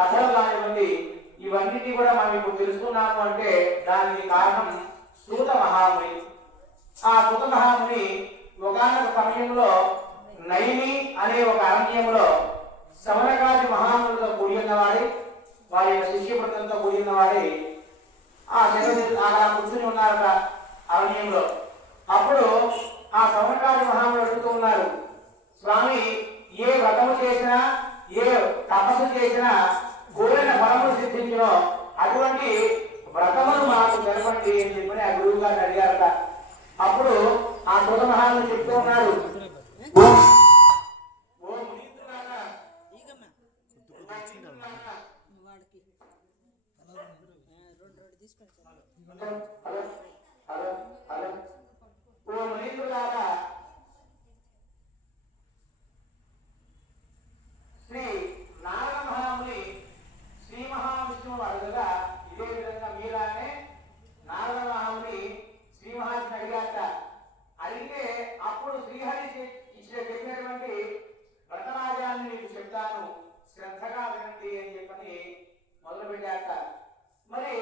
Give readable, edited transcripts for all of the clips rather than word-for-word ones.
కథలు కానివ్వండి, ఇవన్నిటి కూడా మనం ఇప్పుడు తెలుసుకున్నాము అంటే దానికి కారణం సూత మహాముని. ఆ సూత మహాముని ఒకనొక సమయంలో నైని అనే ఒక అరణ్యంలో సవనకాది మహాములతో కూడి ఉన్నవాడి, వారి శిష్య బృందంతో కూడి ఉన్నవాడి అలా కూర్చుని ఉన్నారట అరణ్యంలో. అప్పుడు ఆ సవనకాది మహాములు అడుగుతూ ఉన్నారు, స్వామి, ఏ వ్రతము చేసినా ఏ తపస్సు చేసినా కోరిన ఫలము సిద్ధించినో అటువంటి వ్రతమును మాకు తెలపండి అని చెప్పని ఆ గురువు గారిని అడిగారట. అప్పుడు ఆ సూత మహాముని చెప్తూ ఉన్నారు, శ్రీ నారద మహాముని శ్రీ మహావిష్ణువు అడగగా ఇదే విధంగా మీరానే నారద మహాముని శ్రీ మహావిష్ణువు అడిగారట. అడిగితే అప్పుడు శ్రీహరి చెప్పినటువంటి వ్రతరాజాన్ని నీకు చెప్తాను, శ్రద్ధగా వినండి అని చెప్పని మొదలు పెట్టారట. మరి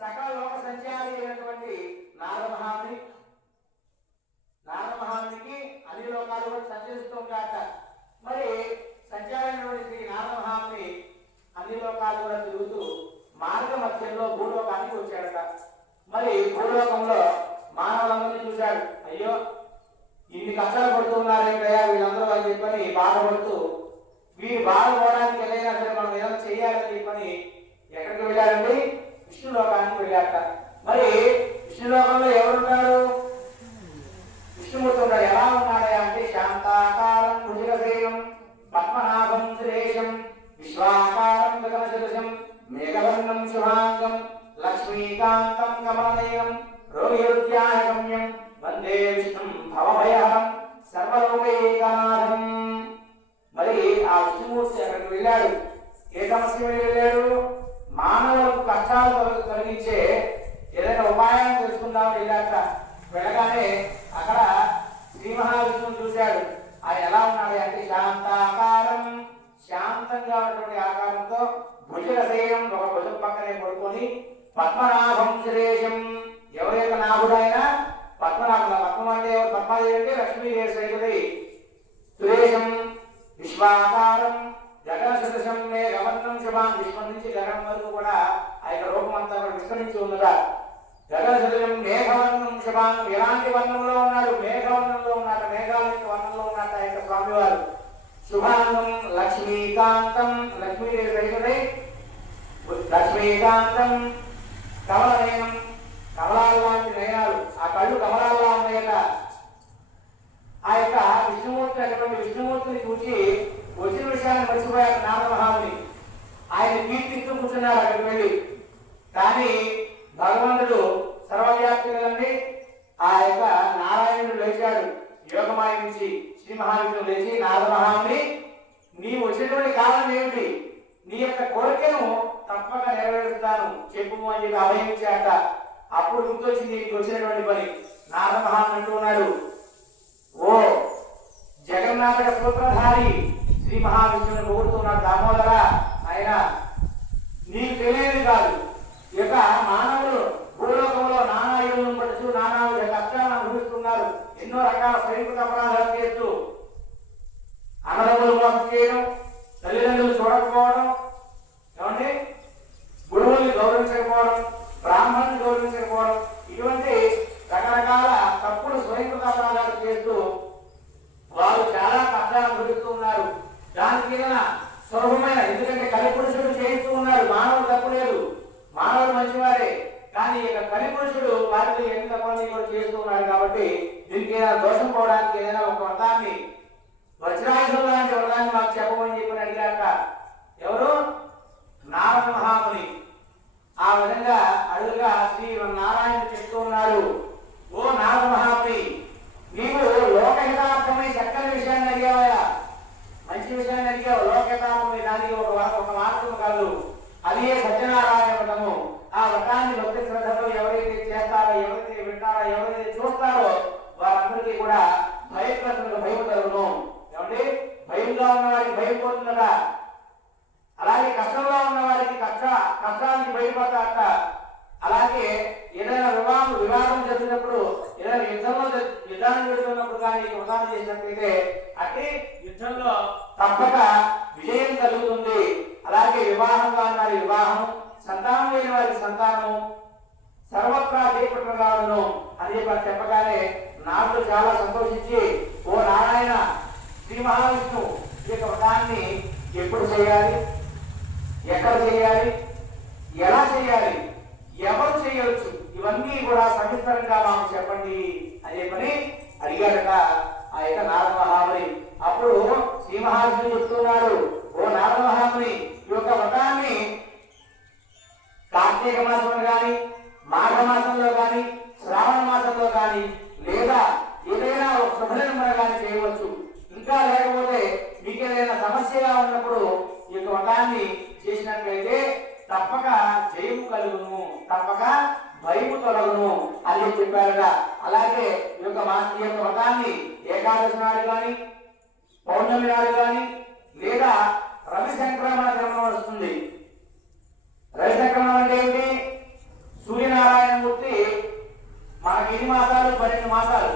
సకల లోక సంచారి అయినటువంటి నారద మహామునికి అన్ని లోకాలు కూడా సంచరిస్తూ ఉంటారట. మరి సంచారైనటువంటి శ్రీ నారద మహాముని అన్ని లోకాలు కూడా తిరుగుతూ మార్గ మధ్యంలో భూలోకానికి వచ్చాడట. మరి భూలోకంలో మానవులందరినీ చూశాడు. అయ్యో, ఇన్ని కష్టాలు పడుతున్నారేంటయ్యా వీళ్ళందరూ అని చెప్పని బాధపడుతూ, వీరు బాధపడడానికి వెళ్ళైనా సరే మనం ఏదైనా చేయాలని చెప్పని ఎక్కడికి వెళ్ళారండి? విష్ణులోకానికి వెళ్ళారట. మరి విష్ణులోకంలో ఎవరున్నారు? విష్ణుమూర్తి ఉన్నాడు. ఎలా ఉన్నాడా అంటే శాంతాకారం భుజగశైలం పద్మనాభం సురేశం విశ్వాకారం గగనసదృశం మేఘవర్ణం శుభాంగం లక్ష్మీకాంతం కమలనయనం రోగిరుద్యాయగమ్యం వందే విష్ణుం భవభయహరం సర్వలోకైకనాథం. మరి ఆ విష్ణుమూర్తి అక్కడికి వెళ్ళాడు. ఏ సమస్య వెళ్ళాడు? మానవులకు కష్టాలు కలిగించే ఏదైనా ఉపాయం తెలుసుకుందామని వెళ్ళాక వెళ్ళగానే అక్కడ శ్రీ మహావిష్ణువు చూశాడు. ఆయన ఎలా ఉన్నాడు అంటే శాంతాకారం, శాంతంగా ఉన్నటువంటి ఆకారంతో భుజగశయనం, ఒక భుజం పక్కనే పడుకొని పద్మనాభం సురేశం, ఎవరి యొక్క నాభుడైనా పద్మనాభం. పద్మం అంటే ఎవరు? పద్మాదేవి అంటే లక్ష్మీదేవి సైతుడి. సురేశం విశ్వాకారం గగన సదృశం మేఘవర్ణం శుభాం, విశ్వం నుంచి గగనం వరకు కూడా ఆ యొక్క రూపం అంతా కూడా విస్తరించి ఉన్నదా. గగన సదృశం మేఘవర్ణం శుభాం, ఎలాంటి వర్ణంలో ఉన్నాడు? మేఘవర్ణంలో ఉన్నాడు, మేఘాల యొక్క వర్ణంలో ఉన్నాడు ఆ యొక్క స్వామివారు. శుభాంగం లక్ష్మీకాంతం, లక్ష్మీదేవి సైతుడై లక్ష్మీకాంతం కమలనయనం, కమలాల లాంటి నయనాలు, ఆ కళ్ళు కమలాల్లా ఉన్నాయట. ఆ యొక్క విష్ణుమూర్తి అటువంటి విష్ణుమూర్తిని చూసి వచ్చిన విషయాన్ని మర్చిపోయారు నారద మహాముని. ఆయన కీర్తిస్తూ కూర్చున్నారు అక్కడికి వెళ్ళి. కానీ భగవంతుడు సర్వవ్యాప్తి కదండి. ఆ యొక్క నారాయణుడు లేచాడు యోగమాయ నుంచి. శ్రీ మహావిష్ణువు లేచి, నారద మహాముని, నీవు వచ్చినటువంటి కారణం ఏమిటి? నీ యొక్క కోరికను తప్పక నెరవేరుస్తాను, చెప్పుము అని చెప్పి అభయం ఇచ్చాట. అప్పుడు గుర్తొచ్చింది నీకు వచ్చినటువంటి పని. నారద మహాముని అంటూ ఉన్నాడు, ఓ జగన్నాథక సూత్రధారి శ్రీ మహావిష్ణువుని పొగుడుతున్నాడు. దామోదర, ఆయన నీకు తెలియదు కాదు, ఈ యొక్క మానవులు భూలోకంలో నానా యుగం పడుతూ నానా కష్టాలను అనుభవిస్తున్నారు. ఎన్నో రకాల సైనిక అపరాధాలు చేస్తూ అన్నదమ్ములు మోసం చేయడం, తల్లిదండ్రులు చూడకపోవడం, ఏమంటే గురువుల్ని గౌరవించకపోవడం, బ్రాహ్మణుని గౌరవించకపోవడం, ఇటువంటి రకరకాల తప్పుడు స్వయంకృత అపరాధాలు చేస్తూ వారు చాలా కష్టాలు అనుభవిస్తూ ఉన్నారు. దానికి ఏదైనా సులభమైన, ఎందుకంటే కలిపురుషుడు చేయిస్తూ ఉన్నారు. మానవుడు తప్పు లేదు, మానవుడు మంచివారే. కానీ ఇక కలిపురుషుడు వారితో ఎన్ని తప్పులు కూడా చేస్తూ ఉన్నాడు. కాబట్టి దీనికి ఏదైనా దోషం పోవడానికి ఏదైనా ఒక వ్రతాన్ని, వజ్రాయుధం లాంటి వ్రతాన్ని మాకు చెప్పమని చెప్పని అడిగాక ఎవరు? నారద మహాముని. ఆ విధంగా అడుగుగా శ్రీ నారాయణుడు చెప్తూ ఉన్నాడు, ఓ నారద మహాముని, నీవు లోకహితార్థమై చక్కని విషయాన్ని అడిగావా? మంచి విషయాన్ని అడిగావు. లోకహితార్థమై దానికి ఒక మార్గం కాదు, అది సత్యనారాయణ వ్రతము. ఆ వ్రతాన్ని భక్తి శ్రద్ధతో ఎవరైతే చేస్తారో, ఎవరైతే వింటారో, ఎవరైతే చూస్తారో వారందరికీ కూడా భయప్రదలకు భయం కలుగును. ఏమంటే భయంగా ఉన్న వారికి భయం పోతుందట. అలాగే కష్టంలో ఉన్న వారికి కష్టానికి బయటపడతారట. అలాగే ఏదైనా వివాదం జరిగినప్పుడు, ఏదైనా యుద్ధాన్ని జరుగుతున్నప్పుడు కానీ వ్రతాన్ని చేసినట్లయితే అట్టి యుద్ధంలో తప్పక విజయం కలుగుతుంది. అలాగే వివాహంగా ఉన్న వివాహం, సంతానం లేని వారికి సంతానము, సర్వత్రా చేపట్టగాను అని చెప్పగానే నారదుడు చాలా సంతోషించి, ఓ నారాయణ, శ్రీ మహావిష్ణువు ఈ యొక్క వ్రతాన్ని ఎప్పుడు చేయాలి, ఎక్కడ చేయాలి, ఎలా చేయాలి, ఎవరు చేయవచ్చు, ఇవన్నీ కూడా సవిస్తరంగా మాకు చెప్పండి అని చెప్పని అడిగాడట ఆ యొక్క నారద మహాముని. అప్పుడు శ్రీ మహావిష్ణువు చెప్తున్నారు, ఓ నారద మహాముని, ఈ యొక్క వ్రతాన్ని కార్తీక మాసంలో కానీ, మాఘ మాసంలో కానీ, శ్రావణ మాసంలో కానీ, లేదా ఏదైనా శుభదినమున కానీ చేయవచ్చు. ఇంకా లేకపోతే మీకు ఏదైనా సమస్యగా ఉన్నప్పుడు ఈ యొక్క వ్రతాన్ని చేసినట్లయితే తప్పక జయము కలుగును, తప్పక భయము తొలగును అని చెప్పారట. అలాగే ఈ యొక్క వ్రతాన్ని ఏకాదశి నాడు కానీ, పౌర్ణమి నాడు కానీ, లేదా రవి సంక్రమణ క్రమం వస్తుంది. రవి సంక్రమణం అంటే ఏమిటి? సూర్యనారాయణమూర్తి మనకి 8 మాసాలు 12 మాసాలు,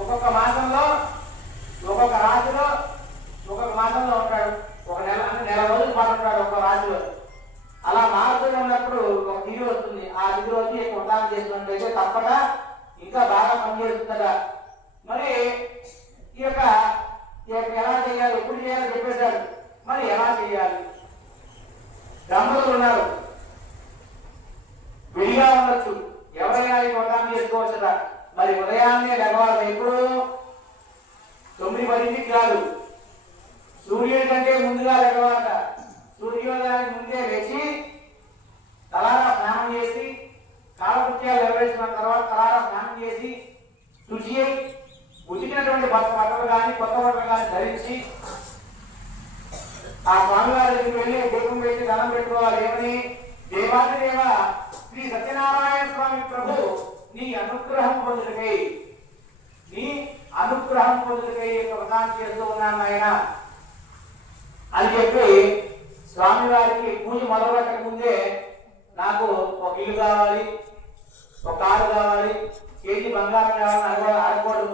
ఒక్కొక్క మాసంలో ఒక్కొక్క రాశిలో ఒక్కొక్క మాసంలో ఉంటాడు. ఒక నెల రోజులు పాటు ఉంటాడు ఒక్కొక్క రాశిలో. అలా మారుతూ ఉన్నప్పుడు ఒక తిథి వస్తుంది. ఆ తిథి రోజు వ్రతాన్ని చేసినట్లయితే తప్పక ఇంకా బాగా పనిచేస్తుందట. మరి ఈ యొక్క ఎలా చేయాలి, ఎప్పుడు చేయాలో చెప్పేశాడు. మరి ఎలా చేయాలి? దంపతులు ఉన్నారు, విడిగా ఉండొచ్చు, ఎవరైనా ఈ వ్రతాన్ని చేసుకోవచ్చుట. మరి ఉదయాన్నే లెగవాలి. ఎప్పుడు 9-10కి కాదు, సూర్యుడి కంటే ముందుగా లెగవాలట. సూర్యోదయానికి ముందే లేచి తలారా స్నానం చేసి, కాలకృత్యాలు నెరవేర్చిన తర్వాత తలారా స్నానం చేసి, శుచి అయి ఉతికినటువంటి బట్టలు కానీ కొత్త బట్టలు కానీ ధరించి ఆ స్వామివారి దగ్గరికి వెళ్ళి దీపం పెట్టి దండం పెట్టుకోవాలి. ఏమని? దేవాదిదేవ శ్రీ సత్యనారాయణ స్వామి ప్రభు, నీ అనుగ్రహం పొందుటకై, నీ అనుగ్రహం పొందుటకై వ్రతాన్ని చేస్తూ ఉన్నాను ఆయన అని చెప్పి స్వామివారికి పూజ మొదలుపెట్టక ముందే నాకు ఒక ఇల్లు కావాలి, ఒక కారు కావాలి, కేజీ బంగారం కావాలని అనుకోవడం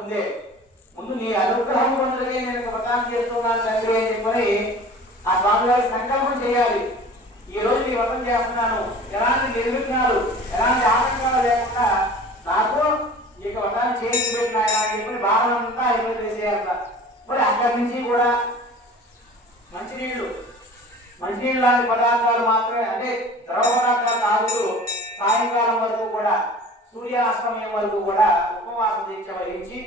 ముందు నీ అనుగ్రహం పొందుటకై నేను వ్రతాన్ని చేస్తున్నాను తండ్రి అని చెప్పని ఆ స్వామివారి సంకల్పం చేయాలి. ఈ రోజు ఈ వ్రతం చేస్తున్నాను, ఎలాంటి నిర్విఘ్నాలు, ఎలాంటి ఆటంకాలు లేకుండా నాకు ఈ యొక్క వ్రతాన్ని చేసి పెట్టిన ఆయన అని చెప్పి భావన అంతా ఎదురు చేసేయాలట. మరి అక్కడి నుంచి కూడా మంచినీళ్ళు లాంటి పదార్థాలు మాత్రమే, అంటే ద్రవ పదార్థాలు తాగుతూ సాయంకాలం వరకు కూడా, సూర్యాస్తమయం వరకు కూడా ఉపవాస దీక్ష వహించి,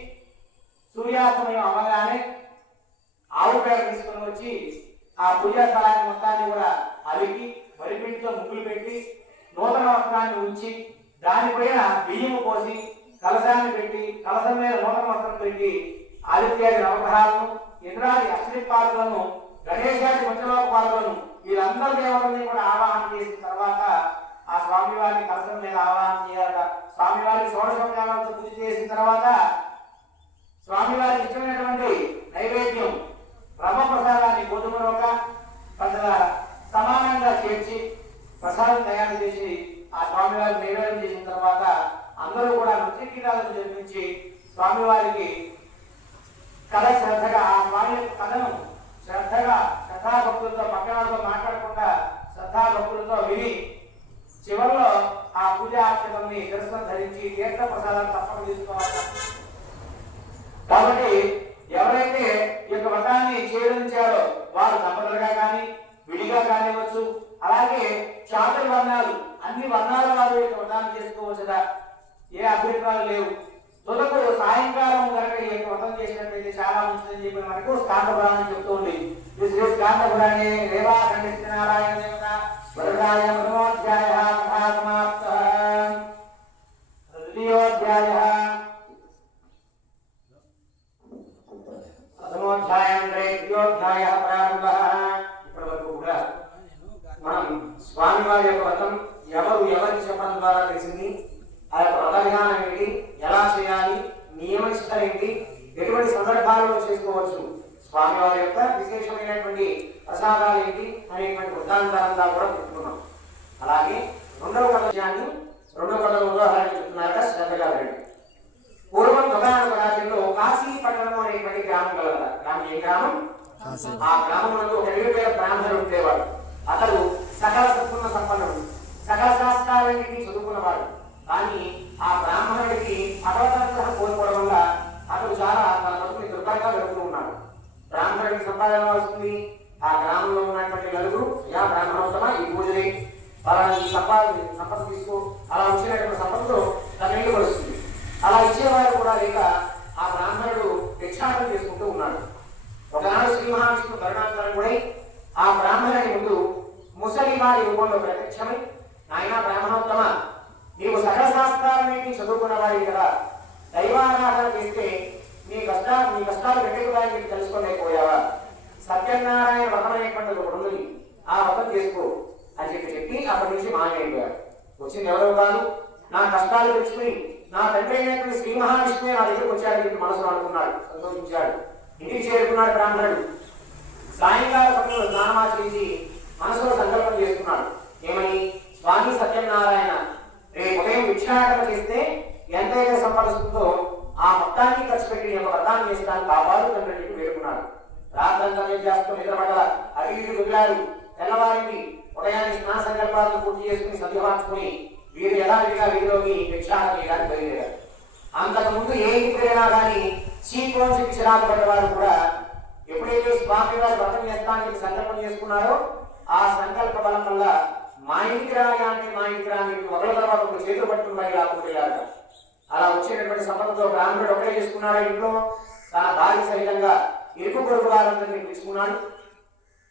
సూర్యాస్తమయం అవ్వగానే ఆవు పేడ తీసుకుని వచ్చి ఆ పూజా స్థలాన్ని మొత్తాన్ని కూడా అలికి వరిపిండితో ముగ్గులు పెట్టి, నూతన వస్త్రాన్ని ఉంచి, దానిపైన బియ్యము పోసి, కలశాన్ని పెట్టి, కలశం మీద నూతన వస్త్రం పెట్టి, ఆదిత్యాది నవగ్రహాలను, ఇంద్రాది అష్టదిక్పాదులను, గణేశాది పంచలోకపాదులను, వీళ్ళందరూ దేవతల్ని కూడా ఆవాహన చేసిన తర్వాత ఆ స్వామివారిని కలశం మీద ఆవాహన చేయాలట. స్వామివారికి షోడశోపచారాలతో పూజ చేసిన తర్వాత స్వామివారికి ఇష్టమైనటువంటి నైవేద్యం బ్రహ్మ ప్రసాదాన్ని గోధుమ రొక్క పంచదార సమానంగా చేర్చి ప్రసాదం తయారు చేసి ఆ స్వామివారికి నైవేద్యం చేసిన తర్వాత అందరూ కూడా నృత్య గీతాలను జరిపించి స్వామివారికి కథ శ్రద్ధగా, ఆ స్వామి యొక్క కథను శ్రద్ధగా శ్రద్ధాభక్తులతో, పక్కనతో మాట్లాడకుండా శ్రద్ధాభక్తులతో విని చివరిలో ఆ పూజా అక్షతల్ని దర్శనం ధరించి తీర్థ ప్రసాదాన్ని తప్పక తీసుకోవాలి. కాబట్టి ఎవరైతే ఈ యొక్క వ్రతాన్ని చేయడించారో వారు దంపతులుగా కానీ, విడిగా కానివచ్చు, అలాగే చాతుర్వర్ణాలు, అన్ని వర్ణాల వారు ఈ యొక్క వ్రతాన్ని చేసుకోవచ్చుదా, ఏ అభ్యంతరాలు లేవు. తులకు సాయంకాలం కనుక ఈ యొక్క వ్రతం చేసినట్లయితే చాలా మంచిదని చెప్పి మనకు స్కాంద పురాణం చెప్తూ ఉంది. శ్రీ స్కాంద పురాణే రేవా ఖండిత నారాయణ దేవత వరదాయ ప్రథమోధ్యాయ కథా సమాప్త. ద్వితీయోధ్యాయ ప్రథమోధ్యాయం ద్వితీయోధ్యాయ ప్రారంభ. ఇప్పటి వరకు కూడా మనం స్వామివారి యొక్క వ్రతం ఎవరికి చెప్పడం ద్వారా తెలిసింది, ఆ యొక్క వ్రత విధానం ఏంటి, ఎలా చేయాలి, నియమనిష్టలు ఏంటి, ఎటువంటి సందర్భాలలో చేసుకోవచ్చు, స్వామివారి యొక్క విశేషమైనటువంటి ప్రసాదాలు ఏంటి అనేటువంటి వృత్తాంతాలంతా కూడా చెప్పుకున్నాం. అలాగే రెండవ విషయాన్ని రెండవ ఉదాహరణ చెప్తున్నారట, శ్రద్ధగా వినండి. పూర్వం ఒకనొక రాజ్యంలో కాశీ పట్టణం అనేటువంటి గ్రామం కలదా. గ్రామం ఏ గ్రామం? ఆ గ్రామంలో ఒక నిరుపేద బ్రాహ్మణుడు ఉండేవాడు. అతడు సకల సత్పున్న సంపన్నుడు, సకల శాస్త్రాలన్నింటినీ చదువుకున్నవాడు. కానీ ఆ బ్రాహ్మణుడికి భగవద్గ్రహం కోల్పోవడం వల్ల అతడు చాలా తన బతుకుని దుర్భరంగా గడుపుతూ ఉన్నాడు. బ్రాహ్మణుడికి సంపాదన వస్తుంది. ఆ గ్రామంలో ఉన్నటువంటి నలుగురు, యా బ్రాహ్మణోత్తమ ఈ పూజని వాళ్ళని ఈ సంపద తీసుకో, అలా వచ్చినటువంటి సంపదతో తన ఇల్లు పడుతుంది. అలా ఇచ్చేవారు కూడా లేక ఆ బ్రాహ్మణుడు భిక్షాటన చేసుకుంటూ ఉన్నాడు. ఒకనాడు శ్రీ మహావిష్ణువు కరుణాకరుడై ఆ బ్రాహ్మణుడి ముందు ముసలి వారి రూపంలో ప్రత్యక్షమై, నాయన బ్రాహ్మణోత్తమ, నీవు సకల శాస్త్రాలన్నింటినీ చదువుకున్న వాడి కదా, దైవారాధన చేస్తే నీ కష్టాలు వెంటకురాని మీకు తెలుసుకోలేకపోయావా? సత్యనారాయణ వ్రతం అనేటువంటి ఒకటి ఉంది, ఆ వ్రతం చేసుకో అని చెప్పి అక్కడి నుంచి మానేయపోయాడు. వచ్చింది ఎవరో కాదు, నా కష్టాలు తెచ్చుకుని నా తండ్రి అయినటువంటి శ్రీ మహావిష్ణువే నా దగ్గరకు వచ్చాడు మనసులో అనుకున్నాడు, సంతోషించాడు. ఇంటికి చేరుకున్నాడు బ్రాహ్మణుడు. సాయంకాల సమయంలో స్నానమాచరించి మనసులో సంకల్పం చేసుకున్నాడు. ఏమని? స్వామి సత్యనారాయణ, రేపు ఉదయం భిక్షాటన చేస్తే ఎంతైతే సంపాదిస్తుందో ఆ మొత్తాన్ని ఖర్చు పెట్టి నేను వ్రతాన్ని చేస్తాను, కాపాడు తండ్రి చెప్పి వేడుకున్నాడు. రాత్రంతా చేస్తూ నిద్రపడ్డ అటు ఇటు వదిలాడు. తెల్లవారింది. ఉదయాన్ని స్నాన సంకల్పాలను పూర్తి చేసుకుని సర్దుబార్చుకుని వీరు యథావిధిగా వీధిలోకి భిక్షాటన చేయడానికి బయలుదేరారు. అంతకుముందు ఏ ఇంటికైనా కానీ చీకోని చెప్పి చిరాకు పడ్డవారు కూడా ఎప్పుడైతే స్వామి వారి వ్రతం చేస్తానికి సంకల్పం చేసుకున్నారో ఆ సంకల్ప బలం వల్ల మా ఇంటికి రాయా అంటే మా ఇంటికి రాని ఒకరి తర్వాత ఒక చేతులు పట్టుకుని మరి రాకపోయారు. అలా వచ్చేటటువంటి సంపదతో బ్రాహ్మణుడు ఒకటే చేసుకున్నాడు. ఇంట్లో తన భార్య సహితంగా ఇరుకు పొరుగు వారందరినీ పిలుచుకున్నాడు,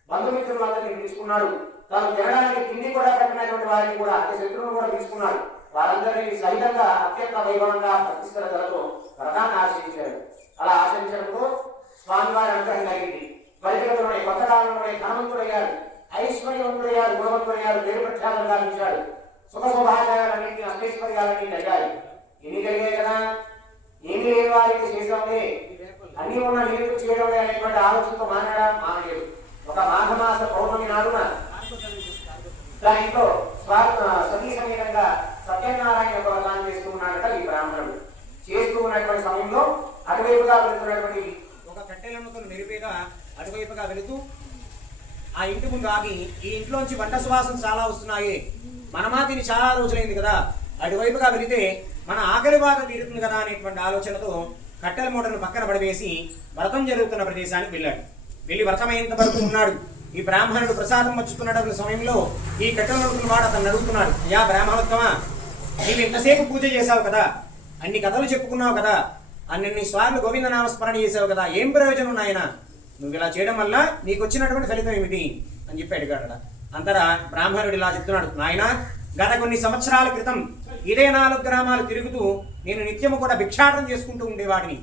బంధుమిత్రులందరినీ పిలుచుకున్నాడు. తాను తినడానికి తిండి కూడా పెట్టినటువంటి వారిని కూడా అతి శత్రువును కూడా పిలుచుకున్నాడు. వారందరినీ సహితంగా అత్యంత వైభవంగా భక్తి శ్రద్ధలతో వ్రతాన్ని ఆచరించాడు. అలా ఆచరించడంతో స్వామివారి అనుగ్రహం కలిగింది. పరిచయంలోనే కొత్త కాలంలోనే ధనవంతుడయ్యాడు, ఐశ్వర్యవంతుడయ్యాడు, గుణవంతుడయ్యాడు, పేరు ప్రఖ్యాతులు గావించాడు. సుఖ శుభాచారాలన్నింటినీ అష్టైశ్వర్యాలన్నీ కలిగాయి. ఎన్ని కలిగాయి కదా, ఏమీ లేని వారికి చేసామే, అన్ని ఉన్న నిలుపు చేయడం అనేటువంటి ఆలోచనతో మానలేదు. ఒక మాఘమాస పౌర్ణమి నాడున దానితో సతీ సమేతంగా సత్యనారాయణ వ్రతాన్ని చేస్తూ ఉన్నాడట ఈ బ్రాహ్మణుడు. చేస్తూ ఉన్నటువంటి సమయంలో అటువైపుగా వెళుతున్నటువంటి ఒక కట్టెలమ్మతో నిరుపేద అటువైపుగా వెళుతూ ఆ ఇంటి ముందు ఆగి, ఈ ఇంట్లోంచి వంట సువాసన చాలా వస్తున్నాయి, మనమా తిని చాలా రోజులైంది కదా, అటువైపుగా వెళితే మన ఆకలి బాధ తీరుతుంది కదా అనేటువంటి ఆలోచనతో కట్టెల మూటను పక్కన పడివేసి వ్రతం జరుగుతున్న ప్రదేశానికి వెళ్ళాడు. వెళ్ళి వ్రతమైనంత వరకు ఉన్నాడు. ఈ బ్రాహ్మణుడు ప్రసాదం వచ్చుతున్నటువంటి సమయంలో ఈ కట్టెల మూటను వాడు అతను అడుగుతున్నాడు, యా బ్రాహ్మణోత్తమా, నీవు ఇంతసేపు పూజ చేశావు కదా, అన్ని కథలు చెప్పుకున్నావు కదా, అన్ని సార్లు గోవింద నామస్మరణ చేసావు కదా, ఏం ప్రయోజనం నాయన, నువ్వు ఇలా చేయడం వల్ల నీకు వచ్చినటువంటి ఫలితం ఏమిటి అని చెప్పి అడిగాడు. అంతరా బ్రాహ్మణుడు ఇలా చెప్తున్నాడు, నాయన, గత కొన్ని సంవత్సరాల క్రితం ఇదే 4 గ్రామాలు తిరుగుతూ నేను నిత్యము కూడా భిక్షాటన చేసుకుంటూ ఉండేవాడిని.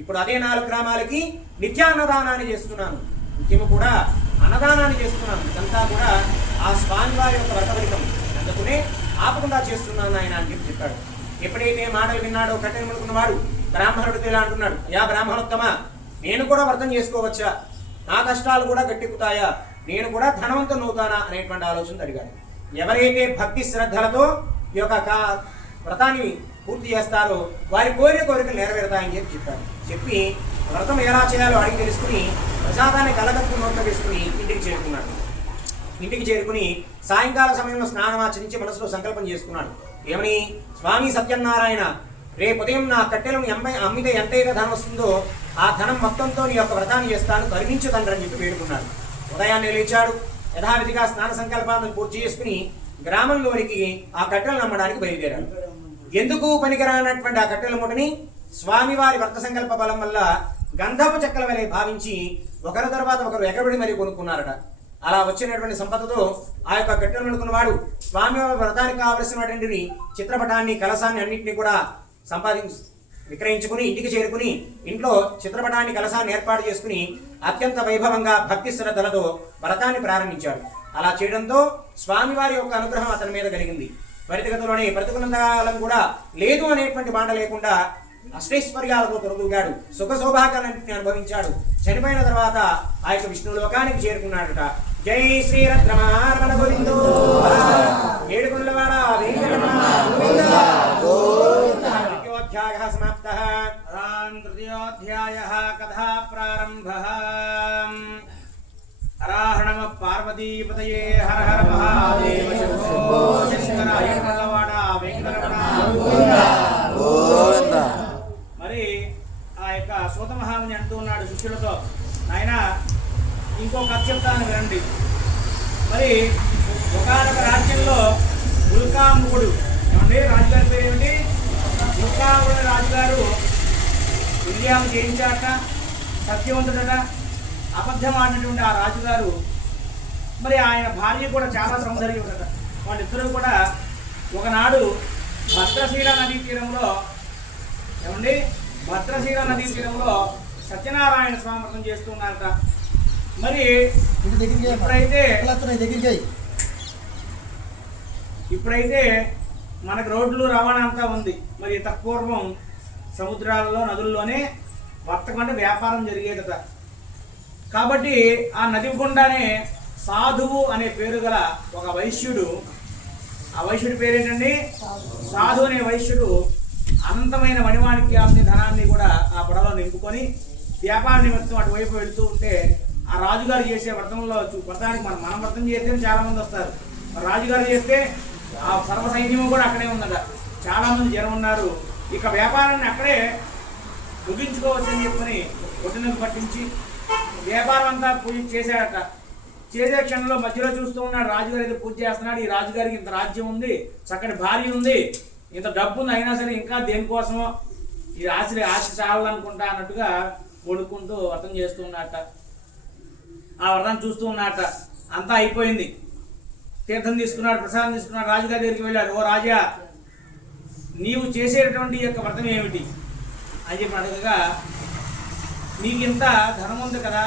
ఇప్పుడు అదే 4 గ్రామాలకి నిత్యాన్నదానాన్ని చేస్తున్నాను, నిత్యము కూడా అన్నదానాన్ని చేస్తున్నాను. ఇదంతా కూడా ఆ స్వామివారి యొక్క వ్రత ఫలితం, అందుకునే ఆపకుండా చేస్తున్నాను ఆయన అని చెప్పాడు. ఎప్పుడైతే మాటలు విన్నాడో కట్టెను ముడుకున్నవాడు బ్రాహ్మణుడితో ఇలా అంటున్నాడు, యా బ్రాహ్మణోత్తమ, నేను కూడా వ్రతం చేసుకోవచ్చా, నా కష్టాలు కూడా గట్టెక్కుతాయా, నేను కూడా ధనవంతునవుతానా అనేటువంటి ఆలోచన అడిగాడు. ఎవరైతే భక్తి శ్రద్ధలతో ఈ యొక్క వ్రతాన్ని పూర్తి చేస్తారో వారి కోరికలు నెరవేరుతాయని చెప్పాడు. చెప్పి వ్రతం ఎలా చేయాలో అడిగి తెలుసుకుని ప్రసాదాన్ని కలగత్తు నోట్లో వేసుకుని ఇంటికి చేరుకున్నాడు. ఇంటికి చేరుకుని సాయంకాల సమయంలో స్నానం ఆచరించి మనసులో సంకల్పం చేసుకున్నాడు. ఏమని? స్వామి సత్యనారాయణ, రేపు ఉదయం నా కట్టెలను అమ్మితే ఎంతైతే ధనం వస్తుందో ఆ ధనం మొత్తంతో నీ యొక్క వ్రతాన్ని చేస్తాను, కరుణించు తండ్రి అని చెప్పి వేడుకున్నాడు. ఉదయాన్నే లేచాడు. యథావిధిగా స్నాన సంకల్పాలను పూర్తి చేసుకుని గ్రామంలోనికి ఆ కట్టెలను అమ్మడానికి బయలుదేరాడు. ఎందుకు పనికిరానటువంటి ఆ కట్టెల మూటని స్వామివారి వ్రత సంకల్ప బలం వల్ల గంధపు చెక్కల వలె భావించి ఒకరి తర్వాత ఒకరు ఎగబడి మరీ కొనుక్కున్నారట. అలా వచ్చినటువంటి సంపదతో ఆ యొక్క కట్టెలు అనుకున్నవాడు స్వామివారి వ్రతానికి కావలసినటువంటి చిత్రపటాన్ని, కలశాన్ని అన్నింటినీ కూడా విక్రయించుకుని ఇంటికి చేరుకుని ఇంట్లో చిత్రపటాన్ని, కలశాన్ని ఏర్పాటు చేసుకుని అత్యంత వైభవంగా భక్తి శ్రద్ధలతో వ్రతాన్ని ప్రారంభించాడు. అలా చేయడంతో స్వామివారి యొక్క అనుగ్రహం అతని మీద కలిగింది. త్వరితగతిలోనే ప్రతికూలంగా కూడా లేదు అనేటువంటి మాట లేకుండా అష్టైశ్వర్యాలతో తొలగాడు, సుఖ సౌభాగ్యాలన్నింటినీ అనుభవించాడు. చనిపోయిన తర్వాత ఆ యొక్క విష్ణులోకానికి చేరుకున్నాడట. జై శ్రీరత్రమారమణ గోవిందో ఏడుకొండలవాడ వెంకటరమణ గోవిందా. తృతీయోధ్యాయః సమాప్తః. తృతీయోధ్యాయః కథా ప్రారంభః. హరాహణమ పార్వతీపతయే హర హర మహాదేవ శంభో శంకర ఏడుకొండలవాడ వెంకటరమణ గోవిందా. మరి ఆ యొక్క సూత మహాముని అంటూ ఉన్నాడు శిష్యులతో, నాయన ఇంకో కథ చెప్తాను వినండి. మరి ఒకనొక రాజ్యంలో ముల్కాముకుడు, ఏమండి రాజుగారి పేరు ఏమిటి? ముల్కాముకుడు రాజుగారు ఇండియాను జయించాట, సత్యవంతుడట, అబద్ధం ఆడినటువంటి ఆ రాజుగారు మరి ఆయన భార్య కూడా చాలా సౌందర్యవత. వాళ్ళిద్దరూ కూడా ఒకనాడు భద్రశీల నదీ తీరంలో, ఏమండి భద్రశీల నదీ తీరంలో సత్యనారాయణ స్వామి వ్రతం చేస్తూ ఉన్నారట. మరి ఇప్పుడైతే మనకు రోడ్లు రవాణా అంతా ఉంది. మరి పూర్వం సముద్రాలలో నదుల్లోనే వర్తకం అంటే వ్యాపారం జరిగేదట. కాబట్టి ఆ నది గుండానే సాధువు అనే పేరు గల ఒక వైశ్యుడు, ఆ వైశ్యుడి పేరేంటండి? సాధు అనే వైశ్యుడు అనంతమైన మణిమాణిక్యాన్ని ధనాన్ని కూడా ఆ పడవలో నింపుకొని వ్యాపార నిమిత్తం అటువైపు వెళుతూ ఉంటే ఆ రాజుగారు చేసే వ్రతంలో వ్రతానికి మనం వ్రతం చేస్తే చాలా మంది వస్తారు. రాజుగారు చేస్తే ఆ సర్వ సైన్యము కూడా అక్కడే ఉన్నద, చాలా మంది జనం ఉన్నారు. ఇక వ్యాపారాన్ని అక్కడే ముగించుకోవచ్చని చెప్పని ఒడ్డునకు పట్టించి వ్యాపారం అంతా పూజ చేశాడట. చేసే క్షణంలో మధ్యలో చూస్తూ ఉన్నాడు, రాజుగారు ఏదో పూజ చేస్తున్నాడు. ఈ రాజుగారికి ఇంత రాజ్యం ఉంది, చక్కటి భార్య ఉంది, ఇంత డబ్బు ఉంది, అయినా సరే ఇంకా దేనికోసమో ఈ ఆశ చావాలనుకుంటా అన్నట్టుగా కొడుకుంటూ వ్రతం చేస్తూ ఉన్నట్ట. ఆ వ్రతం చూస్తూ ఉన్నట్ట. అంతా అయిపోయింది. తీర్థం తీసుకున్నాడు, ప్రసాదం తీసుకున్నాడు. రాజుగారి దగ్గరికి వెళ్ళాడు. ఓ రాజా, నీవు చేసేటటువంటి యొక్క వ్రతం ఏమిటి అని చెప్పి అడగగా, నీకు ఇంత ధనం ఉంది కదా,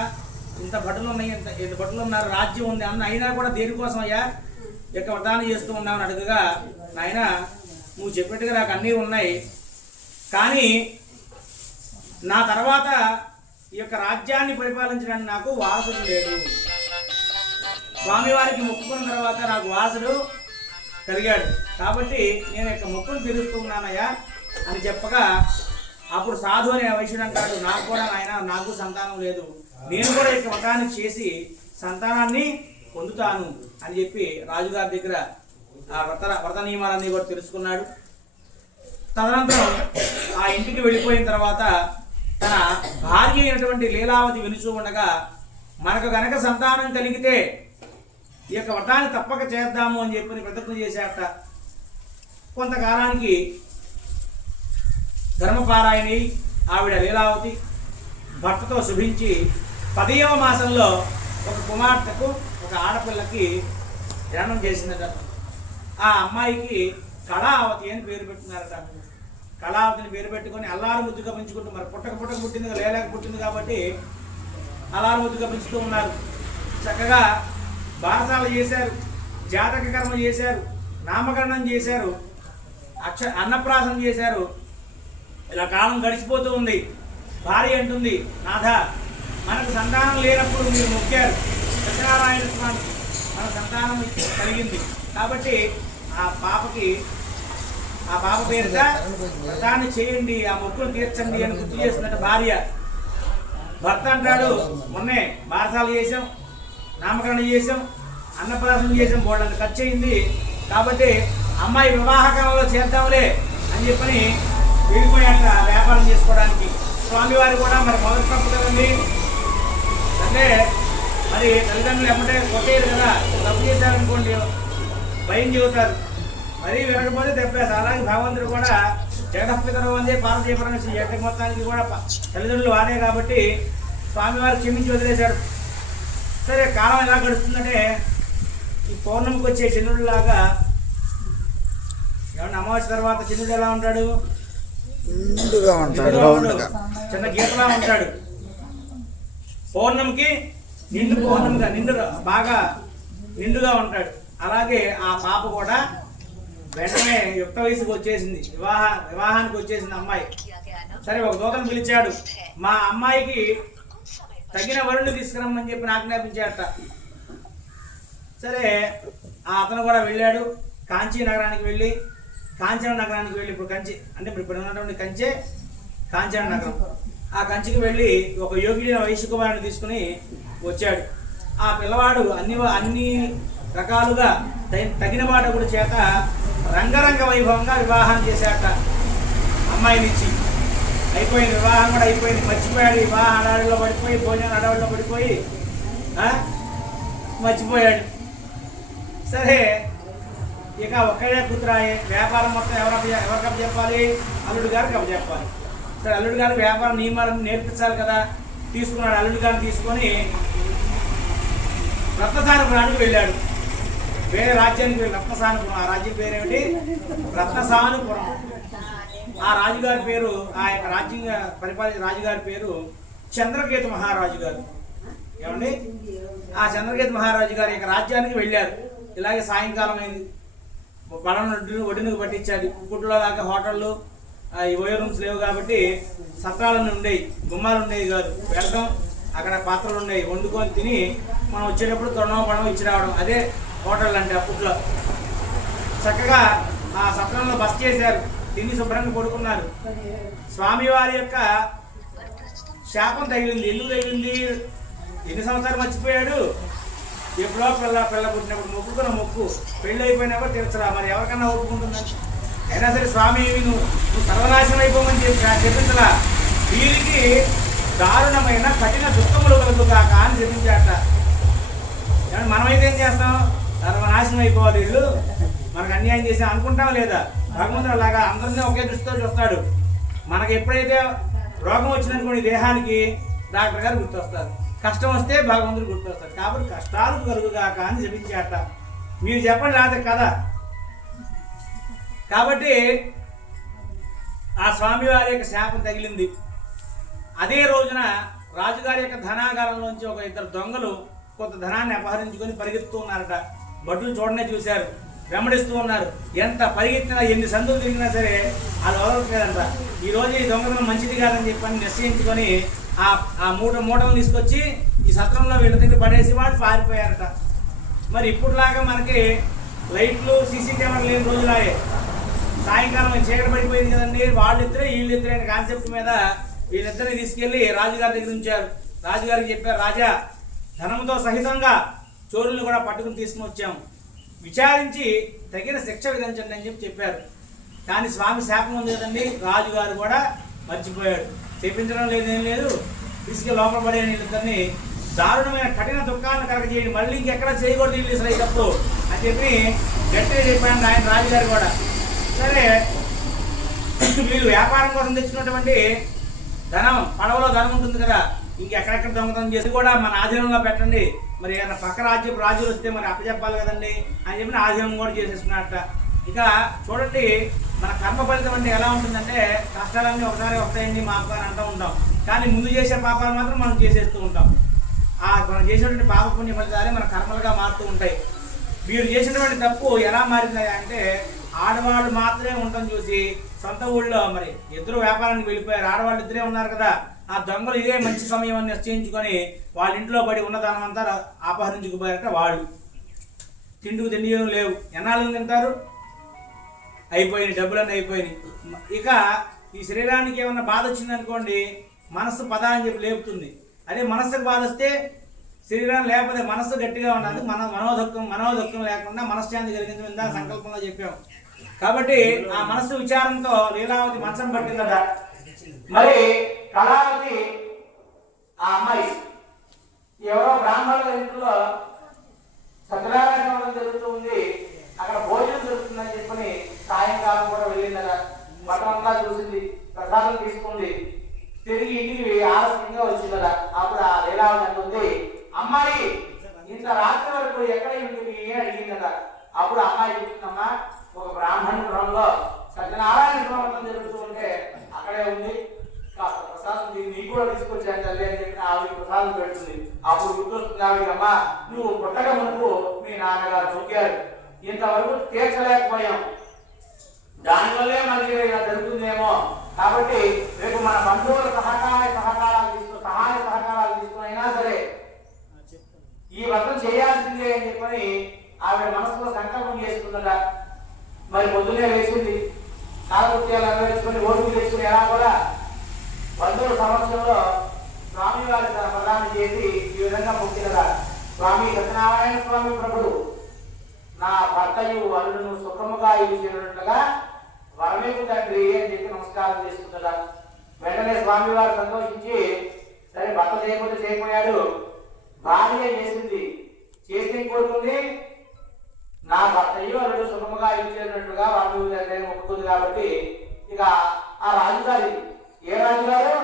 ఇంత భటులు ఉన్నాయి, ఇంత భటులు ఉన్నారు, రాజ్యం ఉంది అన్న, అయినా కూడా దేనికోసం అయ్యా యొక్క వ్రతాన్ని చేస్తూ ఉన్నామని అడగగా, నాయన నువ్వు చెప్పినట్టుగా నాకు అన్నీ ఉన్నాయి, కానీ నా తర్వాత ఈ యొక్క రాజ్యాన్ని పరిపాలించడానికి నాకు వారసుడు లేడు. స్వామివారికి మొక్కుకున్న తర్వాత నాకు వారసుడు కలిగాడు, కాబట్టి నేను యొక్క మొక్కును తీరుస్తూ ఉన్నానయ్యా అని చెప్పగా, అప్పుడు సాధు అనే వైశ్యుడు అంటాడు, నాకు కూడా నాయన నాకు సంతానం లేదు, నేను కూడా యొక్క వ్రతాన్ని చేసి సంతానాన్ని పొందుతాను అని చెప్పి రాజుగారి దగ్గర ఆ వ్రత నియమాలన్నీ కూడా తెలుసుకున్నాడు. తదనంతరం ఆ ఇంటికి వెళ్ళిపోయిన తర్వాత తన భార్య అయినటువంటి లీలావతి వినుచూ ఉండగా, మనకు గనక సంతానం కలిగితే ఈ యొక్క వ్రతాన్ని తప్పక చేద్దాము అని చెప్పి ప్రతిజ్ఞ చేశాట. కొంతకాలానికి ధర్మపారాయణి ఆవిడ లీలావతి భర్తతో శుభించి 10వ మాసంలో ఒక కుమార్తెకు, ఒక ఆడపిల్లకి జననం చేసిందట. ఆ అమ్మాయికి కళావతి అని పేరు పెట్టున్నారట. కళావతిని పేరు పెట్టుకొని అల్లారు ముద్దుగా పెంచుకుంటూ, మరి పుట్టక పుట్టింది, లేలేక పుట్టింది కాబట్టి అల్లారు ముద్దుగా పెంచుతూ ఉన్నారు. చక్కగా బారసాలు చేశారు, జాతక కర్మ చేశారు, నామకరణం చేశారు, అన్నప్రాసన చేశారు. ఇలా కాలం గడిచిపోతూ ఉంది. భార్య అంటుంది, నాథ మనకు సంతానం లేనప్పుడు మీరు మొక్కారు సత్యనారాయణ స్వామి, మన సంతానం కలిగింది కాబట్టి ఆ పాప పేరుట వ్రతాన్ని చేయండి, ఆ మొక్కును తీర్చండి అని గుర్తు చేస్తున్నట్టు భార్య. భర్త అంటాడు, మొన్నే బారసాలు చేసాం, నామకరణం చేసాం, అన్నప్రాసన చేసాం, బోళ్ళంత ఖర్చు అయింది, కాబట్టి అమ్మాయి వివాహకాలంలో చేద్దాంలే అని చెప్పని వెళ్ళిపోయాక వ్యాపారం చేసుకోవడానికి. స్వామివారు కూడా మరి మొదటి తప్పు కదండి, అంటే మరి తల్లిదండ్రులు ఎమ్మటే కొట్టేది కదా, తప్పు చేశారనుకోండి భయం చెబుతారు, మరీ వినకపోతే తెప్పేస్తారు. అలాగే భగవంతుడు కూడా జగదపితరం అందే పార్వతీ పరమేశ్వరి జగత్ మొత్తానికి కూడా తల్లిదండ్రులు వారే కాబట్టి స్వామివారు క్షమించి వదిలేశాడు. సరే, కాలం ఎలా గడుస్తుందంటే ఈ పౌర్ణమికి వచ్చే చంద్రుడిలాగా, ఏమన్నా అమావాస్య తర్వాత చంద్రుడు ఎలా ఉంటాడు? చిన్న గీతలా ఉంటాడు. పౌర్ణమికి బాగా నిండుగా ఉంటాడు. అలాగే ఆ పాప కూడా వెంటనే యుక్త వయసుకు వచ్చేసింది, వివాహానికి వచ్చేసింది అమ్మాయి. సరే ఒక దూతను పిలిచాడు, మా అమ్మాయికి తగిన వరుణ్ణి తీసుకురమ్మని చెప్పి ఆజ్ఞాపించాడట. సరే అతను కూడా వెళ్ళాడు. కాంచీ నగరానికి వెళ్ళి, కాంచన నగరానికి వెళ్ళి, ఇప్పుడు కంచి అంటే ఇప్పుడు ఉన్నటువంటి కంచే కాంచన నగరం, ఆ కంచికి వెళ్ళి ఒక యోగిని వయసు కుమారుని తీసుకుని వచ్చాడు. ఆ పిల్లవాడు అన్ని రకాలుగా తగిన వాడకుడి చేత రంగరంగ వైభవంగా వివాహం చేశాట అమ్మాయినిచ్చి. అయిపోయింది, వివాహం కూడా అయిపోయింది. మర్చిపోయాడు, వివాహం హడావిడిలో పడిపోయి, భోజనం హడావిడిలో పడిపోయి మర్చిపోయాడు. సరే ఇక ఒక్కడే కూతురాయే, వ్యాపారం మొత్తం ఎవరికప్ప చెప్పాలి? అల్లుడు గారికి అప్ప చెప్పాలి. సరే అల్లుడు గారికి వ్యాపారం నియమాలను నేర్పించాలి కదా. తీసుకున్నాడు, అల్లుడు గారిని తీసుకొని రత్నసానుపురానికి వెళ్ళాడు. వేరే రాజ్యానికి వెళ్ళి రత్నసానుపురం, ఆ రాజ్యం పేరేమిటి? రత్నసానుపురం. ఆ రాజుగారి పేరు, ఆ యొక్క రాజ్యం పరిపాలించిన రాజుగారి పేరు చంద్రకేతు మహారాజు గారు. ఏమండి, ఆ చంద్రకేతు మహారాజు గారి యొక్క రాజ్యానికి వెళ్ళారు. ఇలాగే సాయంకాలం అయింది, పడవ ఒడినకు పట్టించాడు. గుడ్లో దాకా హోటళ్ళు, ఈ ఓయో రూమ్స్ లేవు కాబట్టి సత్రాలన్నీ ఉండేవి, గుమ్మాలు ఉండేవి కాదు. వెళ్తాం, అక్కడ పాత్రలు ఉండేవి, వండుకొని తిని మనం వచ్చేటప్పుడు తొడవ పడవ ఇచ్చి రావడం, అదే హోటల్ అంటే అప్పట్లో. చక్కగా ఆ సత్రంలో బస చేశారు, తిని శుభ్రంగా పడుకున్నారు. స్వామివారి యొక్క శాపం తగిలింది. ఎందుకు తగిలింది? ఎన్ని సంవత్సరాలు మర్చిపోయాడు? ఎప్పుడో పిల్ల పుట్టినప్పుడు మొక్కుకున్న మొక్కు, పెళ్ళి అయిపోయినప్పుడు తీర్చరా. మరి ఎవరికన్నా ఒప్పుకుంటుందని? అయినా సరే స్వామి నువ్వు సర్వనాశనం అయిపోమని చెప్పించలా. వీరికి దారుణమైన కఠిన దుఃఖములు కలుగుగాక అని చెప్పించాట. మనమైతే ఏం చేస్తాం? సర్వనాశనం అయిపోవాలి వీళ్ళు, మనకు అన్యాయం చేసి అనుకుంటాం లేదా? భగవంతుడు అలాగా అందరినీ ఒకే దృష్టితో చూస్తాడు. మనకు ఎప్పుడైతే రోగం వచ్చిందనుకోండి దేహానికి, డాక్టర్ గారు గుర్తొస్తారు. కష్టం వస్తే భగవంతుడు గుర్తొస్తాడు. కాబట్టి కష్టాలు కలుగుగాక అని చెప్పించాట. మీరు చెప్పండి రాదే కదా. కాబట్టి ఆ స్వామివారి యొక్క శాపం తగిలింది. అదే రోజున రాజుగారి యొక్క ధనాగారంలోంచి ఒక ఇద్దరు దొంగలు కొంత ధనాన్ని అపహరించుకొని పరిగెత్తుతూ ఉన్నారట. భటులు చూడనే చూశారు, వెంబడిస్తూ ఉన్నారు. ఎంత పరిగెత్తినా, ఎన్ని సందులు తిరిగినా సరే అది వదలట్లేదంట. ఈ రోజు ఈ దొంగతనం మంచిది కాదని చెప్పని నిశ్చయించుకొని ఆ మూటలు తీసుకొచ్చి ఈ సత్రంలో వీళ్ళ దగ్గర పడేసి వాళ్ళు పారిపోయారట. మరి ఇప్పుడులాగా మనకి లైట్లు, సీసీ కెమెరా లేని రోజులాగే. సాయంకాలం చీకటి పడిపోయింది కదండి, వాళ్ళిద్దరే వీళ్ళిద్దరే అనే కాన్సెప్ట్ మీద వీళ్ళిద్దరిని తీసుకెళ్లి రాజుగారి దగ్గర ఉంచారు. రాజుగారికి చెప్పారు, రాజా ధనంతో సహితంగా చోరులను కూడా పట్టుకుని తీసుకుని వచ్చాము, విచారించి తగిన శిక్ష విధించండి అని చెప్పారు. కానీ స్వామి శాపం ఉంది కదండి, రాజుగారు కూడా మర్చిపోయాడు. చేపించడం లేదేం లేదు, తీసుకెళ్ళి లోపల పడే వీళ్ళిద్దరిని దారుణమైన కఠిన దుఃఖాలను కలగజేయండి, మళ్ళీ ఇంకెక్కడ చేయకూడదు వీళ్ళు అసలు తప్పు అని చెప్పి గట్టిగా చెప్పాడు ఆయన రాజుగారు కూడా. సరే వీళ్ళు వ్యాపారం కోసం తెచ్చినటువంటి ధనం, పడవలో ధనం ఉంటుంది కదా, ఇంకెక్కడెక్కడ దొంగతనం చేసి కూడా మన ఆధీనంలో పెట్టండి, మరి ఏమైనా పక్క రాజ్యపు రాజులు వస్తే మరి అప్పచెప్పాలి కదండి అని చెప్పి ఆధీనం కూడా చేసేసుకున్నట్ట. ఇక చూడండి, మన కర్మ ఫలితం అంటే ఎలా ఉంటుందంటే, కష్టాలన్నీ ఒకసారి వస్తాయండి మాకు అని అంటూ ఉంటాం, కానీ ముందు చేసే పాపాలు మాత్రం మనం చేసేస్తూ ఉంటాం. మనం చేసేటువంటి పాప పుణ్య ఫలితాలే మన కర్మలుగా మారుతూ ఉంటాయి. వీరు చేసినటువంటి తప్పు ఎలా మారింది అంటే, ఆడవాళ్ళు మాత్రమే ఉండటం చూసి సొంత ఊళ్ళో మరి ఇద్దరు వ్యాపారానికి వెళ్ళిపోయారు. ఆడవాళ్ళు ఇద్దరే ఉన్నారు కదా, ఆ దొంగలు ఇదే మంచి సమయం అని నిశ్చయించుకొని వాళ్ళ ఇంట్లో పడి ఉన్నదానం అంతా అపహరించుకుపోయారట. వాళ్ళు తిండుకు తిండి లేవు, ఎన్నాళ్ళు తింటారు? అయిపోయినాయి, డబ్బులన్నీ అయిపోయినాయి. ఇక ఈ శరీరానికి ఏమన్నా బాధ వచ్చిందనుకోండి, మనస్సు పద అని చెప్పి లేపుతుంది. అదే మనస్సుకు బాధ వస్తే శరీరం లేకపోతే మనస్సు గట్టిగా ఉండాలి. మనోదుఖం లేకుండా మనశ్శాంతి కలిగిందా సంకల్పంలో చెప్పాము. కాబట్టి ఆ మనస్సు విచారంతో లీలావతి మంచం పట్టిందట. మరి కళావతి ఆ అమ్మాయి ఎవరో బ్రాహ్మణుల ఇంట్లో సత్యనారాయణ జరుగుతూ ఉంది, అక్కడ భోజనం జరుగుతుందని చెప్పని సాయంకాలం కూడా వెళ్ళిందట. మఠంతా చూసింది, ప్రసాదం తీసుకుంది, తిరిగి ఇంటికి ఆలస్యంగా వచ్చిందట. అప్పుడు ఆ లీలావతి అంటుంది, అమ్మాయి ఇంత రాత్రి వరకు ఎక్కడ ఇంటికి అడిగిందట. అప్పుడు అమ్మాయి చెప్తుందమ్మా, ఒక బ్రాహ్మణ గృహంలో సత్యనారాయణ వ్రతం జరుగుతూ ఉంటే అక్కడే ఉంది, కాస్త ప్రసాదం నీకు కూడా తీసుకొచ్చాను తల్లి అని చెప్పి ఆవిడ ప్రసాదం పెడుతుంది. అప్పుడు గుర్తొస్తుంది ఆవిడ, అమ్మ నువ్వు పుట్టక ముందు మీ నాన్నగారు చూపారు, ఇంతవరకు తీర్చలేకపోయాం, దానివల్లే మనకి ఇలా జరుగుతుందేమో. కాబట్టి రేపు మన బంధువుల సహకారాలు తీసుకునైనా సరే ఈ వ్రతం చేయాల్సిందే అని చెప్పని ఆవిడ మనసులో సంకల్పం చేసుకుందట. మరి పొద్దునే వేసింది, కాలకృత్యాలు నెరవేర్చుకుని ఓటుకు తెచ్చుకుని ఎలా కూడా బంధువుల సమక్షంలో స్వామి వారి తన ప్రదానం చేసి ఈ విధంగా మొక్కినదా, స్వామి సత్యనారాయణ స్వామి ప్రభుడు నా భర్తయు అల్లుడును సుఖముగా ఇచ్చినట్లుగా వరమేపు తండ్రి అని చెప్పి నమస్కారం చేసుకుంటా. వెంటనే స్వామి వారు సంతోషించి, సరే భర్త చేయకపోతే చేయకపోయాడు, భార్య చేసింది, చేసి కోరుకుంది, నా భర్తయు అల్లుడు సుఖముగా ఇచ్చినట్లుగా వరమేపు తండ్రి అని మొక్కుకుంది. కాబట్టి ఇక ఆ రాజుగారి, ఏ రాజుగారు,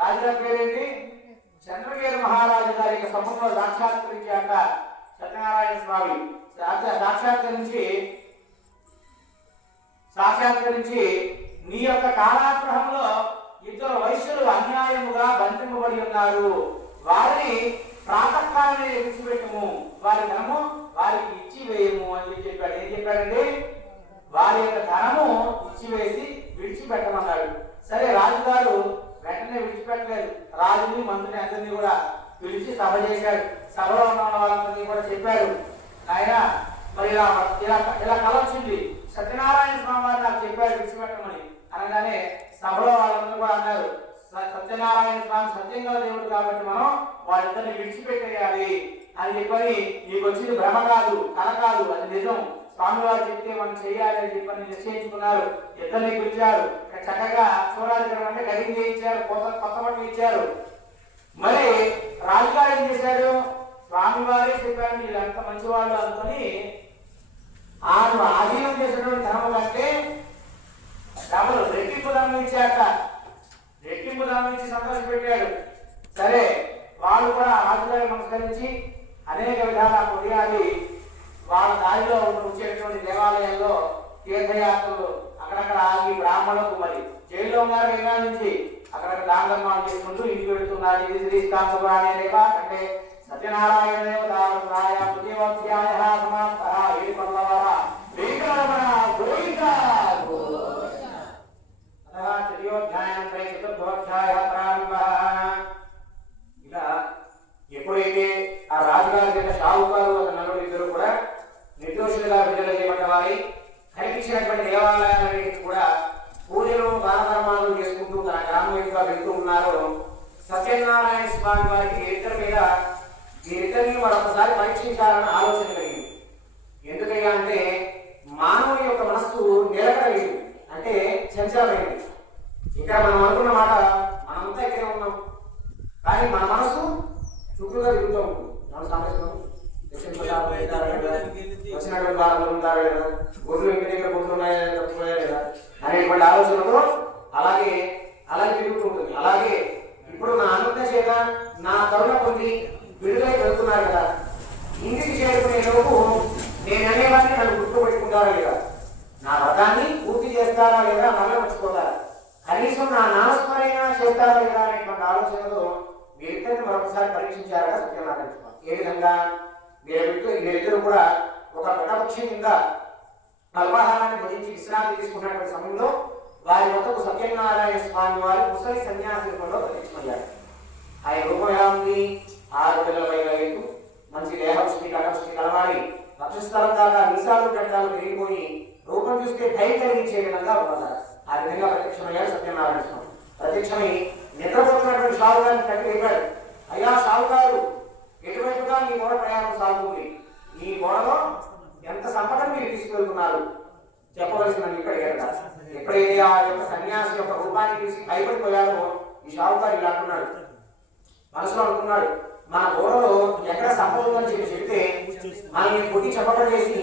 రాజుగారి పేరేంటి, చంద్రగిరి మహారాజు గారి యొక్క సముఖంలో సాక్షాత్కరించాక సత్యనారాయణ స్వామి సాక్షాత్కరించి నీ యొక్క కాలాగ్రహంలో ఇద్దరు వైశ్యులు అన్యాయముగా బంధింపబడి ఉన్నారు, వారిని ప్రాతకాలనే విడిచిపెట్టము, వారి ధనము వారికి ఇచ్చివేయము అని చెప్పాడు. ఏం చెప్పాడండి, వారి యొక్క ధనము ఇచ్చివేసి విడిచిపెట్టమన్నాడు. సరే రాజుగారు వెంటనే విడిచిపెట్టలేదు. రాజుని మంత్రిని అందరినీ కూడా పిలిచి సభ చేశాడు. సభలో ఉన్న వాళ్ళందరినీ కూడా చెప్పాడు, ఆయన మరి ఇలా ఇలా ఇలా కల వచ్చింది, సత్యనారాయణ స్వామి వారు నాకు చెప్పారు విడిచిపెట్టమని. అనగానే సభలో వాళ్ళందరూ కూడా అన్నారు, సత్యనారాయణ స్వామి సత్యం గల దేవుడు కాబట్టి మనం వాళ్ళిద్దరిని విడిచిపెట్టేయాలి అని చెప్పని, నీకు వచ్చింది భ్రమ కాదు, కల కాదు, అది నిజం, స్వామివారు చెప్తే మనం చేయాలి అని చెప్పని నిశ్చయించుకున్నారు. ఇద్దరిని పిలిచారు, చక్కగా చూడాలి అంటే గడికి చేయించారు, కొత్త బట్టలు ఇచ్చారు. మరి రాజుగారు ఏం చేశాడు, స్వామివారే చెప్పాడు వీళ్ళంత మంచివాళ్ళు అనుకుని ఆయన ఆధీనం చేసినటువంటి ధర్మం కంటే డబుల్ రెట్టింపు ధనం ఇచ్చాక, రెట్టింపు ధనం ఇచ్చి సంతోషపెట్టాడు. సరే వాళ్ళు కూడా రాజుగారి నమస్కరించి అనేక విధాల కొడియాడి వాళ్ళ దారిలో వచ్చేటువంటి దేవాలయాల్లో తీర్థయాత్రలు అక్కడక్కడ ఆగి బ్రాహ్మణులకు, మరి జైల్లో ఉన్నారు ఎన్నో నుంచి, అక్కడక్కడ దానధర్మాలు చేసుకుంటూ ఇంటికి వెళుతున్నారు. ఇది శ్రీ కాంతపురాణే రేవ అంటే సత్యనారాయణ దేవతాయ ప్రతివత్యాయ సమాప్త ఏడు పల్లవర వెంకటరమణ గోవింద తృతీయోధ్యాయం చతుర్థోధ్యాయ ప్రారంభ. ఇలా ఎప్పుడైతే ఆ రాజుగారి చేత షావుకారు ఒక నలుగురు ఇద్దరు కూడా నిర్దోషులుగా విడుదల చేయబడ్డ వారి కనిపించినటువంటి దేవాలయాలన్నింటికి కూడా పూజలు దానధర్మాలు చేసుకుంటూ తన గ్రామం వైపుగా వెళ్తూ ఉన్నారు. సత్యనారాయణ స్వామి వారికి వీరిద్దరిని మరొకసారి పరీక్షించాలని ఆలోచన కలిగింది. ఎందుకయ్యా అంటే మానవుని యొక్క మనస్సు నిలకడలేదు, అంటే చంచలమైనది. ఇక్కడ మనం అనుకున్న మాట మనంతా ఇక్కడే ఉన్నాం, కానీ మన మనసు చుట్టూగా తిరుగుతూ ఉంటుంది. మనం సంరక్షణ వచ్చినటువంటి బాధలు ఉంటారు లేదా, గొర్రెలు ఇంటి దగ్గర గొర్రెలు ఉన్నాయా తప్పున్నాయా లేదా అనేటువంటి ఆలోచనతో అలాగే తిరుగుతూ ఉంటుంది. అలాగే ఇప్పుడు నా అనుజ్ఞ చేత నా కరుణ పొంది విడుదలై వెళ్తున్నారు కదా, ఇంటికి చేరుకునే లోపు నేను అనేవాడిని నన్ను గుర్తుపెట్టుకుంటారా లేదా, నా వ్రతాన్ని పూర్తి చేస్తారా లేదా, మళ్ళీ మర్చిపోతారా, కనీసం నా నామస్మరణ చేస్తారా లేదా అనేటువంటి ఆలోచనతో వీరిద్దరిని మరొకసారి పరీక్షించారట సత్యనారాయణ స్వామి. ఏ విధంగా వీరిద్దరు కూడా ఒక పటపక్షం కింద అల్పాహారాన్ని భుజించి విశ్రాంతి తీసుకున్నటువంటి సమయంలో వారి వద్దకు సత్యనారాయణ స్వామి వారి ముసలి సన్యాసి రూపంలో ప్రత్యక్షమయ్యారు. ఆయన రూపం ఎలా ఉంది, 6 పిల్లల పైన ఎత్తు, మంచి దేహపుష్టి కటపుష్టి కలవాడి, పక్షస్థలం దాకా విశాలు గడ్డాలు పెరిగిపోయి రూపం చూస్తే భయం కలిగించే విధంగా ఉన్నారు. ఆ విధంగా ప్రత్యక్షమయ్యారు సత్యనారాయణ స్వామి. ప్రత్యక్షమై నిద్రపోతున్నటువంటి షావుగారిని కట్టి వేశాడు. అయ్యా షావుగారు, ఎటువైపుగా మీ గోడ ప్రయాణం సాగుతుంది, ఈ గోడలో ఎంత సంపదను మీరు తీసుకెళ్తున్నారు చెప్పవలసిందని ఇక్కడ ఎప్పుడైతే ఆ యొక్క సన్యాసి యొక్క రూపాన్ని చూసి భయపడిపోయాడో ఈ షావుకారు ఇలా అంటున్నాడు, మనసులో అనుకున్నాడు, మన గోడలో ఎక్కడ సంపద ఉందని చెప్తే మనల్ని కొట్టి చెప్పడం చేసి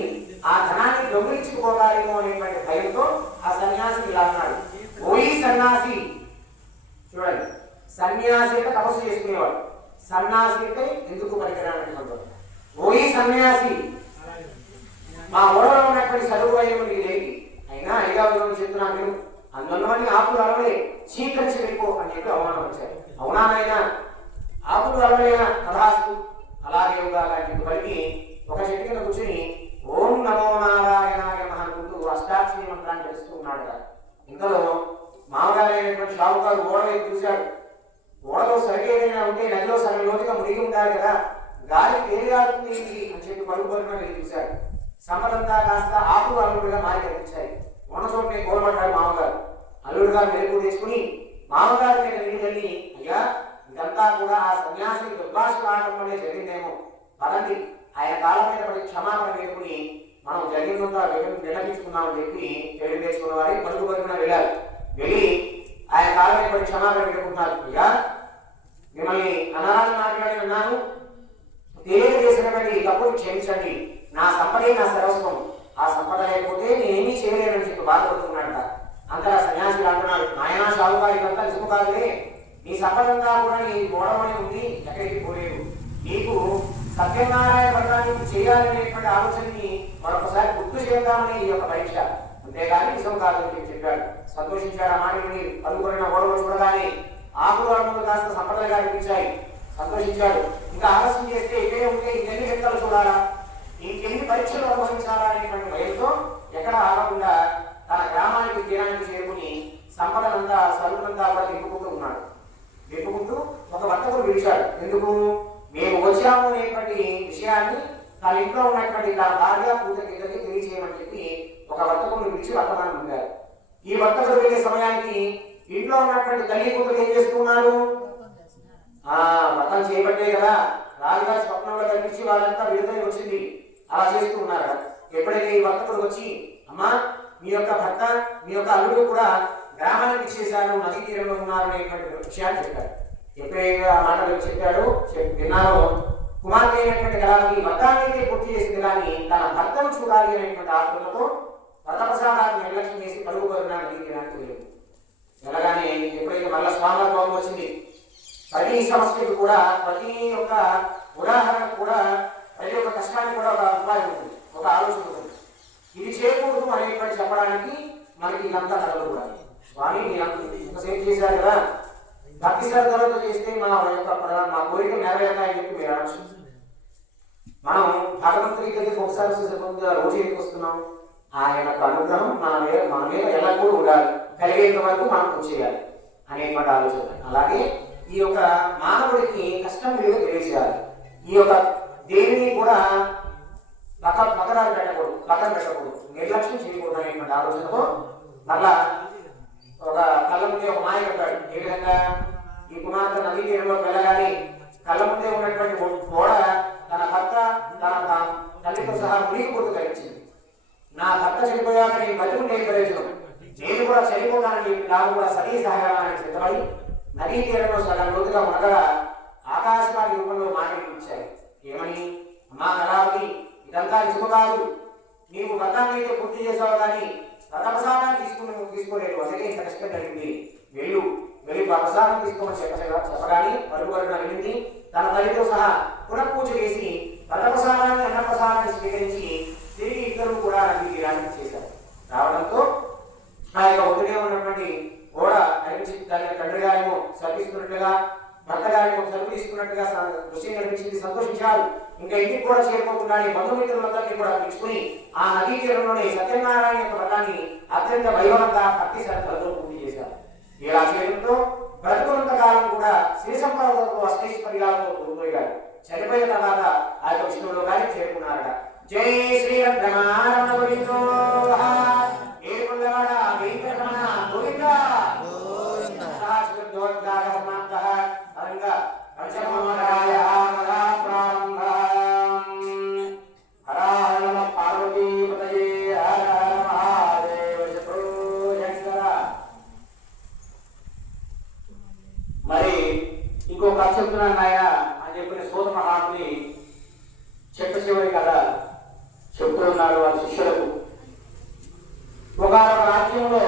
ఆ ధనాన్ని దొంగిలించుకుపోతారేమో అనేటువంటి భయంతో ఆ సన్యాసి ఇలా అన్నాడు, ఓయి సన్యాసి. చూడండి, సన్యాసి అయితే తపస్సు చేసుకునేవాడు, సన్యాసి అయితే ఎందుకు పనికిరానటువంటి ఓయి సన్యాసి, మా ఊరలో ఉన్నటువంటి చదువు అయినటువంటి లేకి అయినా 5వ రోజు చెప్తున్నా మీరు అందువల్ల ఆకులు అలవలే చీకరించి వెళ్ళిపో అని చెప్పి అవమానం వచ్చారు. అవునానైనా ఆకులు అలవలేనా కథాస్తు అలాగే లాంటి పలికి ఒక చెట్టు కింద కూర్చొని ఓం నమో నారాయణాయ నమః అనుకుంటూ అష్టాక్షరి మంత్రాన్ని ఇంతలో మామగారైనటువంటి షావుకారు ఓడ వైపు చూశాడు. ఓడలో సరిగ్గా ఏదైనా ఉంటే నదిలో సగం లోతుగా మునిగి ఉంటారు కదా, గాలి తేలిగాడుతుంది అని చెప్పి పరుగుపరుగున వెళ్ళి చూశాడు. సంపదంతా కాస్త ఆకులు అల్లుడుగా మారి కనిపించాయి. ఉన్న చోటనే కోలబడ్డాడు మామగారు. అల్లుడు గారు మెరుగు తెచ్చుకుని మామగారి మీద నీళ్ళు వెళ్ళి, అయ్యా ఇదంతా కూడా ఆ సన్యాసి దుర్భాష ఆడటం వల్లే జరిగిందేమో, పదండి ఆయన కాళ్ళ మీద పడి క్షమాపణ వేసుకుని మనం జరిగిందంతా విన్నపించుకున్నామని చెప్పి తెలివి తెచ్చుకున్న వారి పరుగు పరుగున వెళ్ళారు. వెళ్ళి ఆయన కాళ్ళ మీద పడి క్షమాపణ పెట్టుకుంటున్నారు. అయ్యా మిమ్మల్ని అనాలని మాట్లాడి ఉన్నాను, తెలియక చేసినటువంటి తప్పులు క్షమించండి, నా సంపదే నా సర్వస్వం, ఆ సంపద లేకపోతే నేనేమీ చేయలేనని చెప్పి బాధపడుతున్నాడట. అంతలా సన్యాసి అంటున్నాడు, నాయనా షావుకారికంతా నిజము కాదులే, నీ సంపదంతా కూడా నీ గోడవనే ఉంది, ఎక్కడికి పోలేదు. నీకు సత్యనారాయణ వ్రతాన్ని చేయాలనేటువంటి ఆలోచనని మరొకసారి గుర్తు చేద్దామని ఈ యొక్క పరీక్ష, అంతేగాని నిజం కాదని చెప్పాడు. సంతోషించాడు. ఆ మాటని పలుకున్న గోడలు చూడగానే ఆకులు అడుగులు కాస్త సంపదలుగా అనిపించాయి. సంతోషించాడు. ఇంకా ఆలస్యం చేస్తే ఇక్కడే ఉంటే ఇంకెన్ని వ్యక్తులు చూడాలా, ఇంకెన్ని పరీక్షలు అనుభవించాలా అనేటువంటి భయంతో ఎక్కడ ఆగకుండా తన గ్రామానికి తీరానికి చేరుకుని సంపదనంతా సరుకులంతా కూడా తిప్పుకుంటూ ఉన్నాడు. తిప్పుకుంటూ ఒక వర్తకుడు పిలిచాడు. ఎందుకు? మేము వచ్చాము అనేటువంటి విషయాన్ని తన ఇంట్లో ఉన్నటువంటి తన భార్య కూతురికి ఇద్దరికి తెలియజేయమని చెప్పి ఒక వర్తకుడిని పిలిచి వర్తమానం పొందారు. ఈ వర్తకుడు వెళ్ళే సమయానికి ఇంట్లో ఉన్నటువంటి తల్లి కూతురు ఏం చేస్తున్నారు? వ్రతం చేయబట్టే కదా రాజుగారి స్వప్నంలో కనిపించి వాళ్ళంతా విడుదల వచ్చింది, అలా చేస్తూ ఉన్నారు. ఎప్పుడైతే ఈ వర్తకుడు వచ్చి, అమ్మా మీ యొక్క భర్త మీ యొక్క అల్లుడు కూడా గ్రామానికి ఇచ్చేశారు, నదీ తీరంలో ఉన్నారు అనేటువంటి విషయాన్ని చెప్పారు. ఎప్పుడైతే ఆ మాటలు చెప్పాడో విన్నారో కుమార్తె అయినటువంటి గలాకి వ్రతాన్ని పూర్తి చేసింది, కానీ తన భర్తను చూడాలి అనేటువంటి ఆత్మలతో వ్రతప్రసాదాన్ని నిర్లక్ష్యం చేసి పరుగు పరుగున నదీ తీరానికి వెళ్ళింది. వెళ్ళగానే ఎప్పుడైతే మళ్ళా స్వామి భావం వచ్చింది, ప్రతి సమస్యకు కూడా ప్రతి ఒక్క ఉదాహరణకు కూడా ప్రతి ఒక్క కష్టానికి కూడా ఒక ఉపాయం ఉంటుంది, ఒక ఆలోచన ఉంటుంది. ఇది చేయకూడదు అనేటువంటి చెప్పడానికి మనకి ఇదంతా కలగకూడదు. స్వామి ఇంతసేపు చేశారు కదా, భక్తి శ్రద్ధలతో చేస్తే మా కోరిక నెరవేరుతాయని చెప్పి మీరు అనొచ్చు. మనం భగవంతుడి దగ్గరికి ఒకసారి రోజు ఎందుకు వస్తున్నాం? ఆయన యొక్క అనుగ్రహం మన మీద ఎలా కూడా ఉండాలి, కలిగేంత వరకు మనం చేయాలి అనేటువంటి ఆలోచన. అలాగే ఈ యొక్క మానవుడికి కష్టం విలువ తెలియజేయాలి. ఈ యొక్క దేవిని కూడా పక్కన పెట్టకూడదు, నిర్లక్ష్యం చేయకూడదు అనేటువంటి ఆలోచనతో మళ్ళా ఒక కళ్ళ ముందే ఒక మాయ చెప్పాడు. ఏ విధంగా? ఈ కుమార్తె నదీ తీరంలో వెళ్ళగానే కళ్ళ ముందే ఉన్నటువంటి గోడ తన భర్త తన తల్లితో సహా మునిగిపోతూ కలిగించింది. నా భర్త చనిపోయాక నేను బతుకుంటే ప్రయోజనం, నేను కూడా చనిపోతానని నాకు కూడా సతీ సహకారానికి సిద్ధపడి నదీ తీరంలో సగం లోతుగా ఉండగా ఆకాశవాణి రూపంలో మాటలు ఇచ్చాయి. ఏమని? అమ్మా కళావతి, ఇదంతా నిజము కాదు, నీవు వ్రతాన్ని అయితే పూర్తి చేసావు కానీ వ్రతప్రసాదాన్ని తీసుకోలేదు, అందుకే ఇంత కష్టం కలిగింది. వెళ్ళి ప్రసాదం తీసుకోమని చెప్పగానే పరుగుపరుగున వెళ్ళింది. తన తల్లితో సహా పునఃపూజ చేసి వ్రతప్రసాదాన్ని అన్నప్రసాదాన్ని స్వీకరించి తిరిగి ఇద్దరు కూడా నదీ తీరానికి చేశారు. రావడంతో ఆ యొక్క ఒత్తిడిగా ఉన్నటువంటి గోడ కనిపించింది. తండ్రి గారేమో సర్పిస్తున్నట్లుగా, భర్త గారేమో సరుకు తీసుకున్నట్టుగా దృశ్యం కనిపించింది. సంతోషించారు. ఇంకా ఇంటికి కూడా చేరుకోకుండా బంధుమిత్రులందరినీ కూడా పిలుచుకుని ఆ నదీ తీరంలోనే సత్యనారాయణ యొక్క వ్రతాన్ని అత్యంత వైభవంగా భక్తి శ్రద్ధలతో పూర్తి చేశారు. ఇలా చేయడంతో బ్రతుకున్నంత కాలం కూడా శ్రీ సంపదలతో అష్టైశ్వర్యాలతో కోల్పోయారు. చనిపోయిన తర్వాత ఆ యొక్క విష్ణువులో కానీ చేరుకున్నారట. జై శ్రీరమణ గోవిందో ఏడుకొండలవాడ వెంకటరమణ గోవిందా మరి ఇంకో కథ చెప్తున్నాను నాయన అని చెప్పిన సోద మహాత్ముని చెట్ట చివరి కథ చెప్తూ ఉన్నారు వాళ్ళ శిష్యులకు. ఒక రాజ్యంలో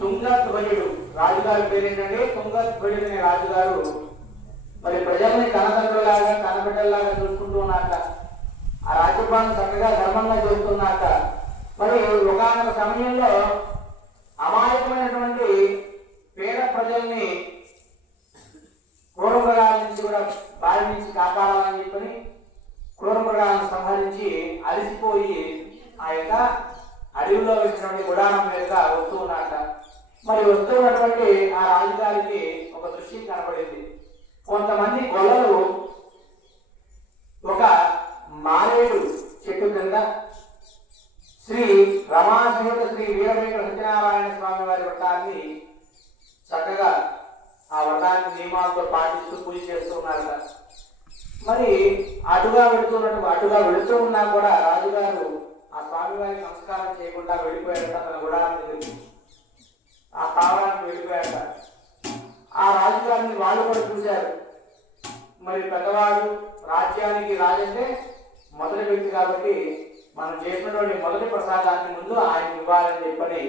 తుంగధ్వజుడు రాజుగారి పేరు ఏంటంటే తుంగధ్వజుడు అనే రాజుగారు మరి ప్రజల్ని కనతండ్రులాగా కనబిడ్డల్లాగా చూసుకుంటూ ఉన్నాక, ఆ రాజ్యపాలన చక్కగా ధర్మంగా చేస్తున్నాక, మరి ఒకనొక సమయంలో అమాయకమైనటువంటి పేద ప్రజల్ని క్రూర మృగాల నుంచి కూడా బారి నుంచి కాపాడాలని చెప్పని క్రూర మృగాలను సంహరించి అలసిపోయి ఆ యొక్క అడవిలో వచ్చినటువంటి గుడారం మీదుగా వస్తూ ఉన్నట. మరి వస్తున్నటువంటి ఆ రాజుగారికి ఒక దృశ్యం కనబడింది. కొంతమంది గొల్లలు ఒక మారేడు చెట్టు కింద శ్రీ రమాసహిత శ్రీ వీరవేంకట సత్యనారాయణ స్వామి వారి వ్రతాన్ని చక్కగా ఆ వ్రతాన్ని నియమాలతో పాటిస్తూ పూజ చేస్తూ ఉన్నారట. మరి అటుగా వెళుతూ ఉన్నా కూడా రాజుగారు ఆ స్వామి వారికి నమస్కారం చేయకుండా వెళ్ళిపోయారట. తన గుడారం దగ్గరికి ఆ స్థావరానికి వెళ్ళిపోయారట. ఆ రాజుగారిని వాళ్ళు కూడా చూశారు. మరి పెద్దవాడు రాజ్యానికి రాజంటే మొదటి వ్యక్తి కాబట్టి మనం చేసినటువంటి మొదటి ప్రసాదాన్ని ముందు ఆయన ఇవ్వాలని చెప్పని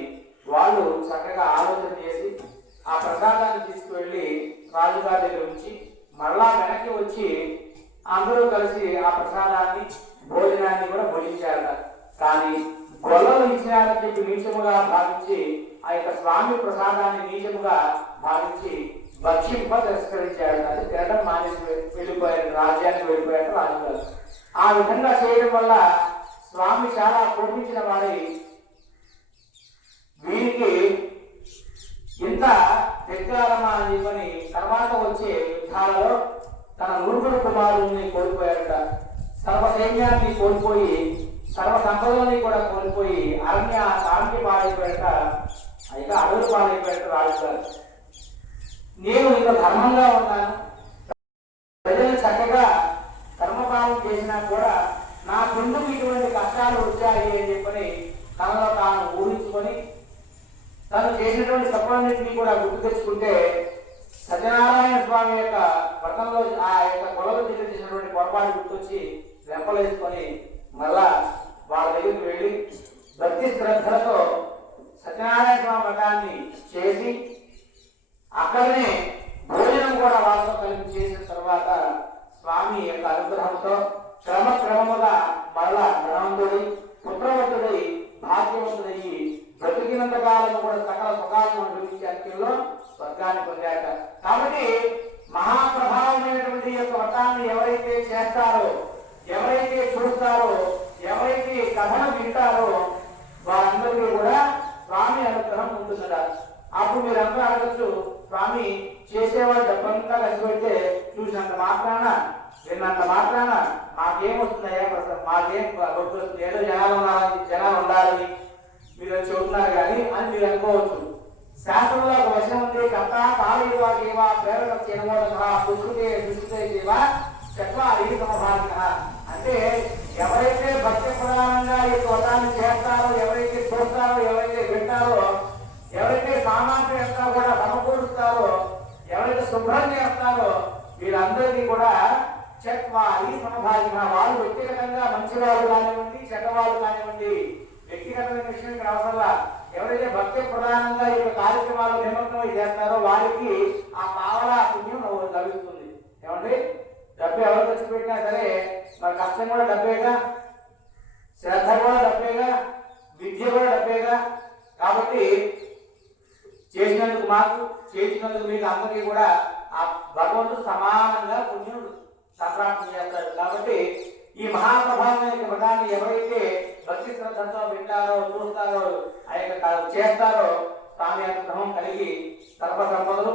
వాళ్ళు చక్కగా ఆలోచన చేసి ఆ ప్రసాదాన్ని తీసుకువెళ్ళి రాజుగారి దగ్గర ఉంచి మరలా వెనక్కి వచ్చి అందరూ కలిసి ఆ ప్రసాదాన్ని భోజనాన్ని కూడా భోజించారట. కానీ గొల్లలు ఇచ్చినారని చెప్పి నీచముగా భావించి ఆ యొక్క స్వామి ప్రసాదాన్ని నీచముగా భావించి భక్షింప తిరస్కరించాడు. అది తినడం మానేసి వెళ్ళిపోయారు, రాజ్యానికి వెళ్ళిపోయాడు రాజుగారు. ఆ విధంగా చేయడం వల్ల స్వామి చాలా కోపించిన వాడి వీరికి ఇంత దిగ్గారమా అని చెప్పని తర్వాత వచ్చే యుద్ధాలలో తన నూరుగురు కుమారుల్ని కోల్పోయారట. సర్వ సైన్యాన్ని కోల్పోయి సర్వ సంపదలని కూడా కోల్పోయి అరణ్య పాడైపోయాక అయితే అడవులు పాడైపోయాక రాజుగారు. నేను ఇంత ధర్మంగా ఉన్నాను, ప్రజలు చక్కగా కర్మపాలన చేసినా కూడా నా ముందుకు ఇటువంటి కష్టాలు వచ్చాయి అని చెప్పని తనలో తాను ఊహించుకొని తను చేసినటువంటి తప్పులన్నింటినీ కూడా గుర్తు తెచ్చుకుంటే సత్యనారాయణ స్వామి యొక్క వ్రతంలో ఆ యొక్క కొలలు చేసినటువంటి పొరపాటు గుర్తొచ్చి వెంపలేసుకొని మళ్ళా వాళ్ళ దగ్గరికి వెళ్ళి భక్తి శ్రద్ధలతో సత్యనారాయణ స్వామి వ్రతాన్ని చేసి అక్కడనే భోజనం కూడా వాళ్ళతో కలిపి చేసిన తర్వాత స్వామి యొక్క అనుగ్రహంతో క్రమక్రమముగా మరలా ధనవంతుడై పుత్రవంతుడై భాగ్యవంతుడయ్యి బ్రతికినంత కాలం కూడా సకల సుఖాలను అనుభవించే అంత్యంలో స్వర్గాన్ని పొందాక. కాబట్టి మహాప్రభావమైనటువంటి యొక్క వ్రతాన్ని ఎవరైతే చేస్తారో, ఎవరైతే చూస్తారో, ఎవరైతే కథను వింటారో వారందరికీ కూడా స్వామి అనుగ్రహం ఉంటుందట. అప్పుడు మీరందరూ అడగచ్చు, స్వామి చేసేవాళ్ళు డబ్బంతా కలిసి పెడితే చూసినంత మాత్రాన విన్నంత మాత్రాన మాకేమొస్తున్నాయా, మాకేం గొప్ప వస్తుంది, ఏదో జనాలు ఉండాలని మీరు చెబుతున్నారు కానీ అని మీరు అనుకోవచ్చు. శాస్త్రంలో ఒక వచనం ఉంది, కథ కాళీవా కేవా ప్రేరణ చినమోడ సహా పుష్కృతే సుష్కృతే దేవా చట్వారీ సమభాగిన. అంటే ఎవరైతే భక్తి ప్రధానంగా ఈ వ్రతాన్ని చేస్తారో, ఎవరైతే చూస్తారో, ఎవరైతే వింటారో, ఎవరైతే సామాన్యులు అంతా కూడా సమకూరుస్తారో, ఎవరైతే శుభ్రం చేస్తారో వీళ్ళందరికీ కూడా చట్వారీ సమభాగిన. వాళ్ళు వ్యక్తిగతంగా మంచివాళ్ళు కానివ్వండి, చెడ్డవాళ్ళు కానివ్వండి, వ్యక్తిగతమైన విషయం ఇక్కడ అవసరంలా ఎవరైతే భక్తి ప్రధానంగా ఈ కార్యక్రమాలు నిమగ్నం చేస్తారో వారికి ఆ పావలా పుణ్యం లభిస్తుంది. ఏమండి, డబ్బు ఎవరు ఖర్చు పెట్టినా సరే మరి కష్టం కూడా డబ్బేగా, శ్రద్ధ కూడా డబ్బేగా, విద్య కూడా డబ్బేగా. కాబట్టి చేసినందుకు మాకు, చేసినందుకు మీకు అందరికీ కూడా ఆ భగవంతుడు సమానంగా పుణ్యం సంప్రాప్తం చేస్తాడు. కాబట్టి ఈ మహాప్రభావమైన వ్రతాన్ని ఎవరైతే భక్తి శ్రద్ధతో వింటారో, చూస్తారో, ఆ యొక్క చేస్తారో స్వామి అనుగ్రహం కలిగి సర్వ సంపదలు,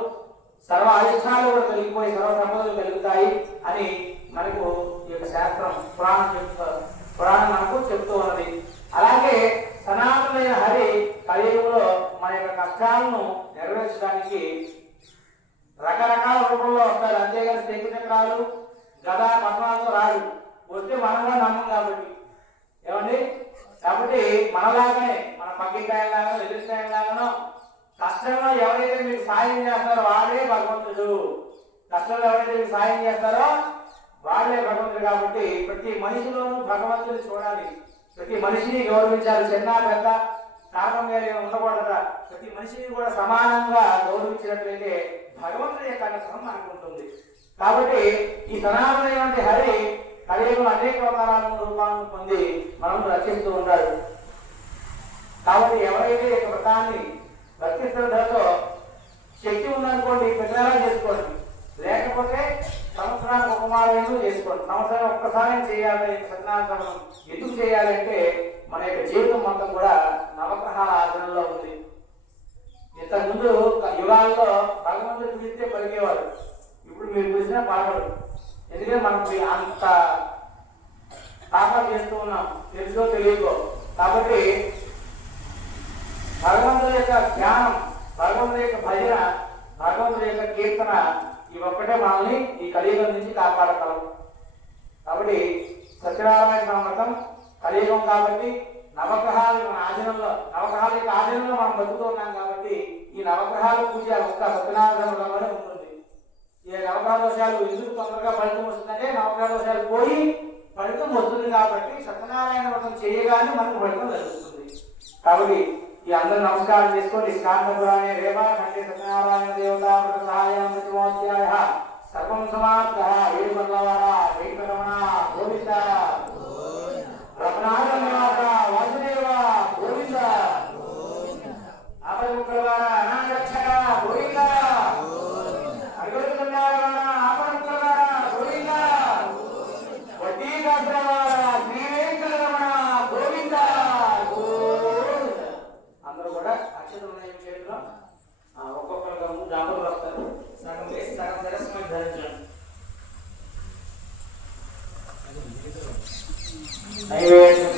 సర్వ అరిష్టాలు కూడా కలిగిపోయి సర్వ సంపదలు కలుగుతాయి అని మనకు ఈ యొక్క శాస్త్రం పురాణం మనకు చెప్తూ ఉన్నది. అలాగే సనాతనమైన హరి కలియుగంలో మన యొక్క కష్టాలను నెరవేర్చడానికి రకరకాల రూపంలో వస్తారు. అంతేగాని శంకు చక్రాలు, గదా, పద్మాలతో రాడు. వస్తే మనం కూడా నమ్మం కాబట్టి. ఏమండి, కాబట్టి మనలాగానే మన పక్కికాయలాగా ఎదురుకాయలాగానో కష్టంలో ఎవరైతే మీకు సాయం చేస్తారో వాడే భగవంతుడు. కష్టంలో ఎవరైతే మీకు సాయం చేస్తారో వాడే భగవంతుడు. కాబట్టి ప్రతి మనిషిలోనూ భగవంతుని చూడాలి, ప్రతి మనిషిని గౌరవించాలి. చిన్న పెద్ద కారణం వేరే ఉండకూడదు. ప్రతి మనిషిని కూడా సమానంగా గౌరవించినట్లయితే భగవంతుడి యొక్క అనుగ్రహం మనకు ఉంటుంది. కాబట్టి ఈ సనాతనమైనటువంటి హరి కలియుగంలో అనేక అవతారాలను రూపాలను పొంది మనం రచిస్తూ ఉన్నాడు. కాబట్టి ఎవరైతే ఈ వ్రతాన్ని భక్తి శ్రద్ధతో శక్తి ఉందనుకోండి పెద్దలా చేసుకోండి, లేకపోతే సంవత్సరానికి ఒక మారేమో చేసుకోండి. సంవత్సరం ఒక్కసారి చేయాలి సత్యనారాయణ. ఎందుకు చేయాలంటే మన యొక్క జీవితం మొత్తం కూడా నవగ్రహాల ఆధీనంలో ఉంది. ఇంతకుముందు యుగాల్లో భగవంతుడు పిలిస్తే పలికేవాడు, ఇప్పుడు మీరు పిలిచినా పలకడు. ఎందుకంటే మనం అంత పాపం చేస్తూ ఉన్నాం, తెలుసో తెలియకో. కాబట్టి భగవంతుడి యొక్క ధ్యానం, భగవంతుడి యొక్క భజన, భగవంతుడి యొక్క కీర్తన, ఇవి ఒక్కటే మనల్ని ఈ కలియుగం నుంచి కాపాడగలం. కాబట్టి సత్యనారాయణ వ్రతం కలియుగం కాబట్టి నవగ్రహాలు మన ఆధీనంలో, నవగ్రహాల యొక్క ఆధీనంలో మనం బతుకుతూ ఉన్నాం కాబట్టి ఈ నవగ్రహాల పూజ ఒక్క సత్యనారాయణ వ్రతంలోనే ఉంటుంది. ఈ నవగ్రహ దోషాలు ఎందుకు తొందరగా ఫలితం వస్తుందంటే నవగ్రహ దోషాలు పోయి ఫలితం వస్తుంది కాబట్టి సత్యనారాయణ వ్రతం చేయగానే మనకు ఫలితం లభిస్తుంది. కాబట్టి ఈ అందరూ నమస్కారం చేసుకొని స్కాంతపురాణే రేవా ఖండే సత్యనారాయణ దేవతా వ్రత సహాయం ప్రతిమోధ్యాయ సర్వం సమాప్త. ఏడు మంగళవార వెంకటరమణ గోవింద, రమణాథ వాసుదేవ గోవింద, ఆపద ముక్కలవార అనాథరక్షక గోవింద, అడుగుతున్నారవార ఆపద ముక్కలవార గోవింద, వడ్డీ కాసులవార శ్రీ వెంకటరమణ గోవింద గోవింద. అందరూ కూడా అక్షరం చేతిలో ఒక్కొక్కరుగా ముందు దంపతులు వస్తారు, సగం వేసి సగం సరస్వతి ధరించండి. నైవేద్యం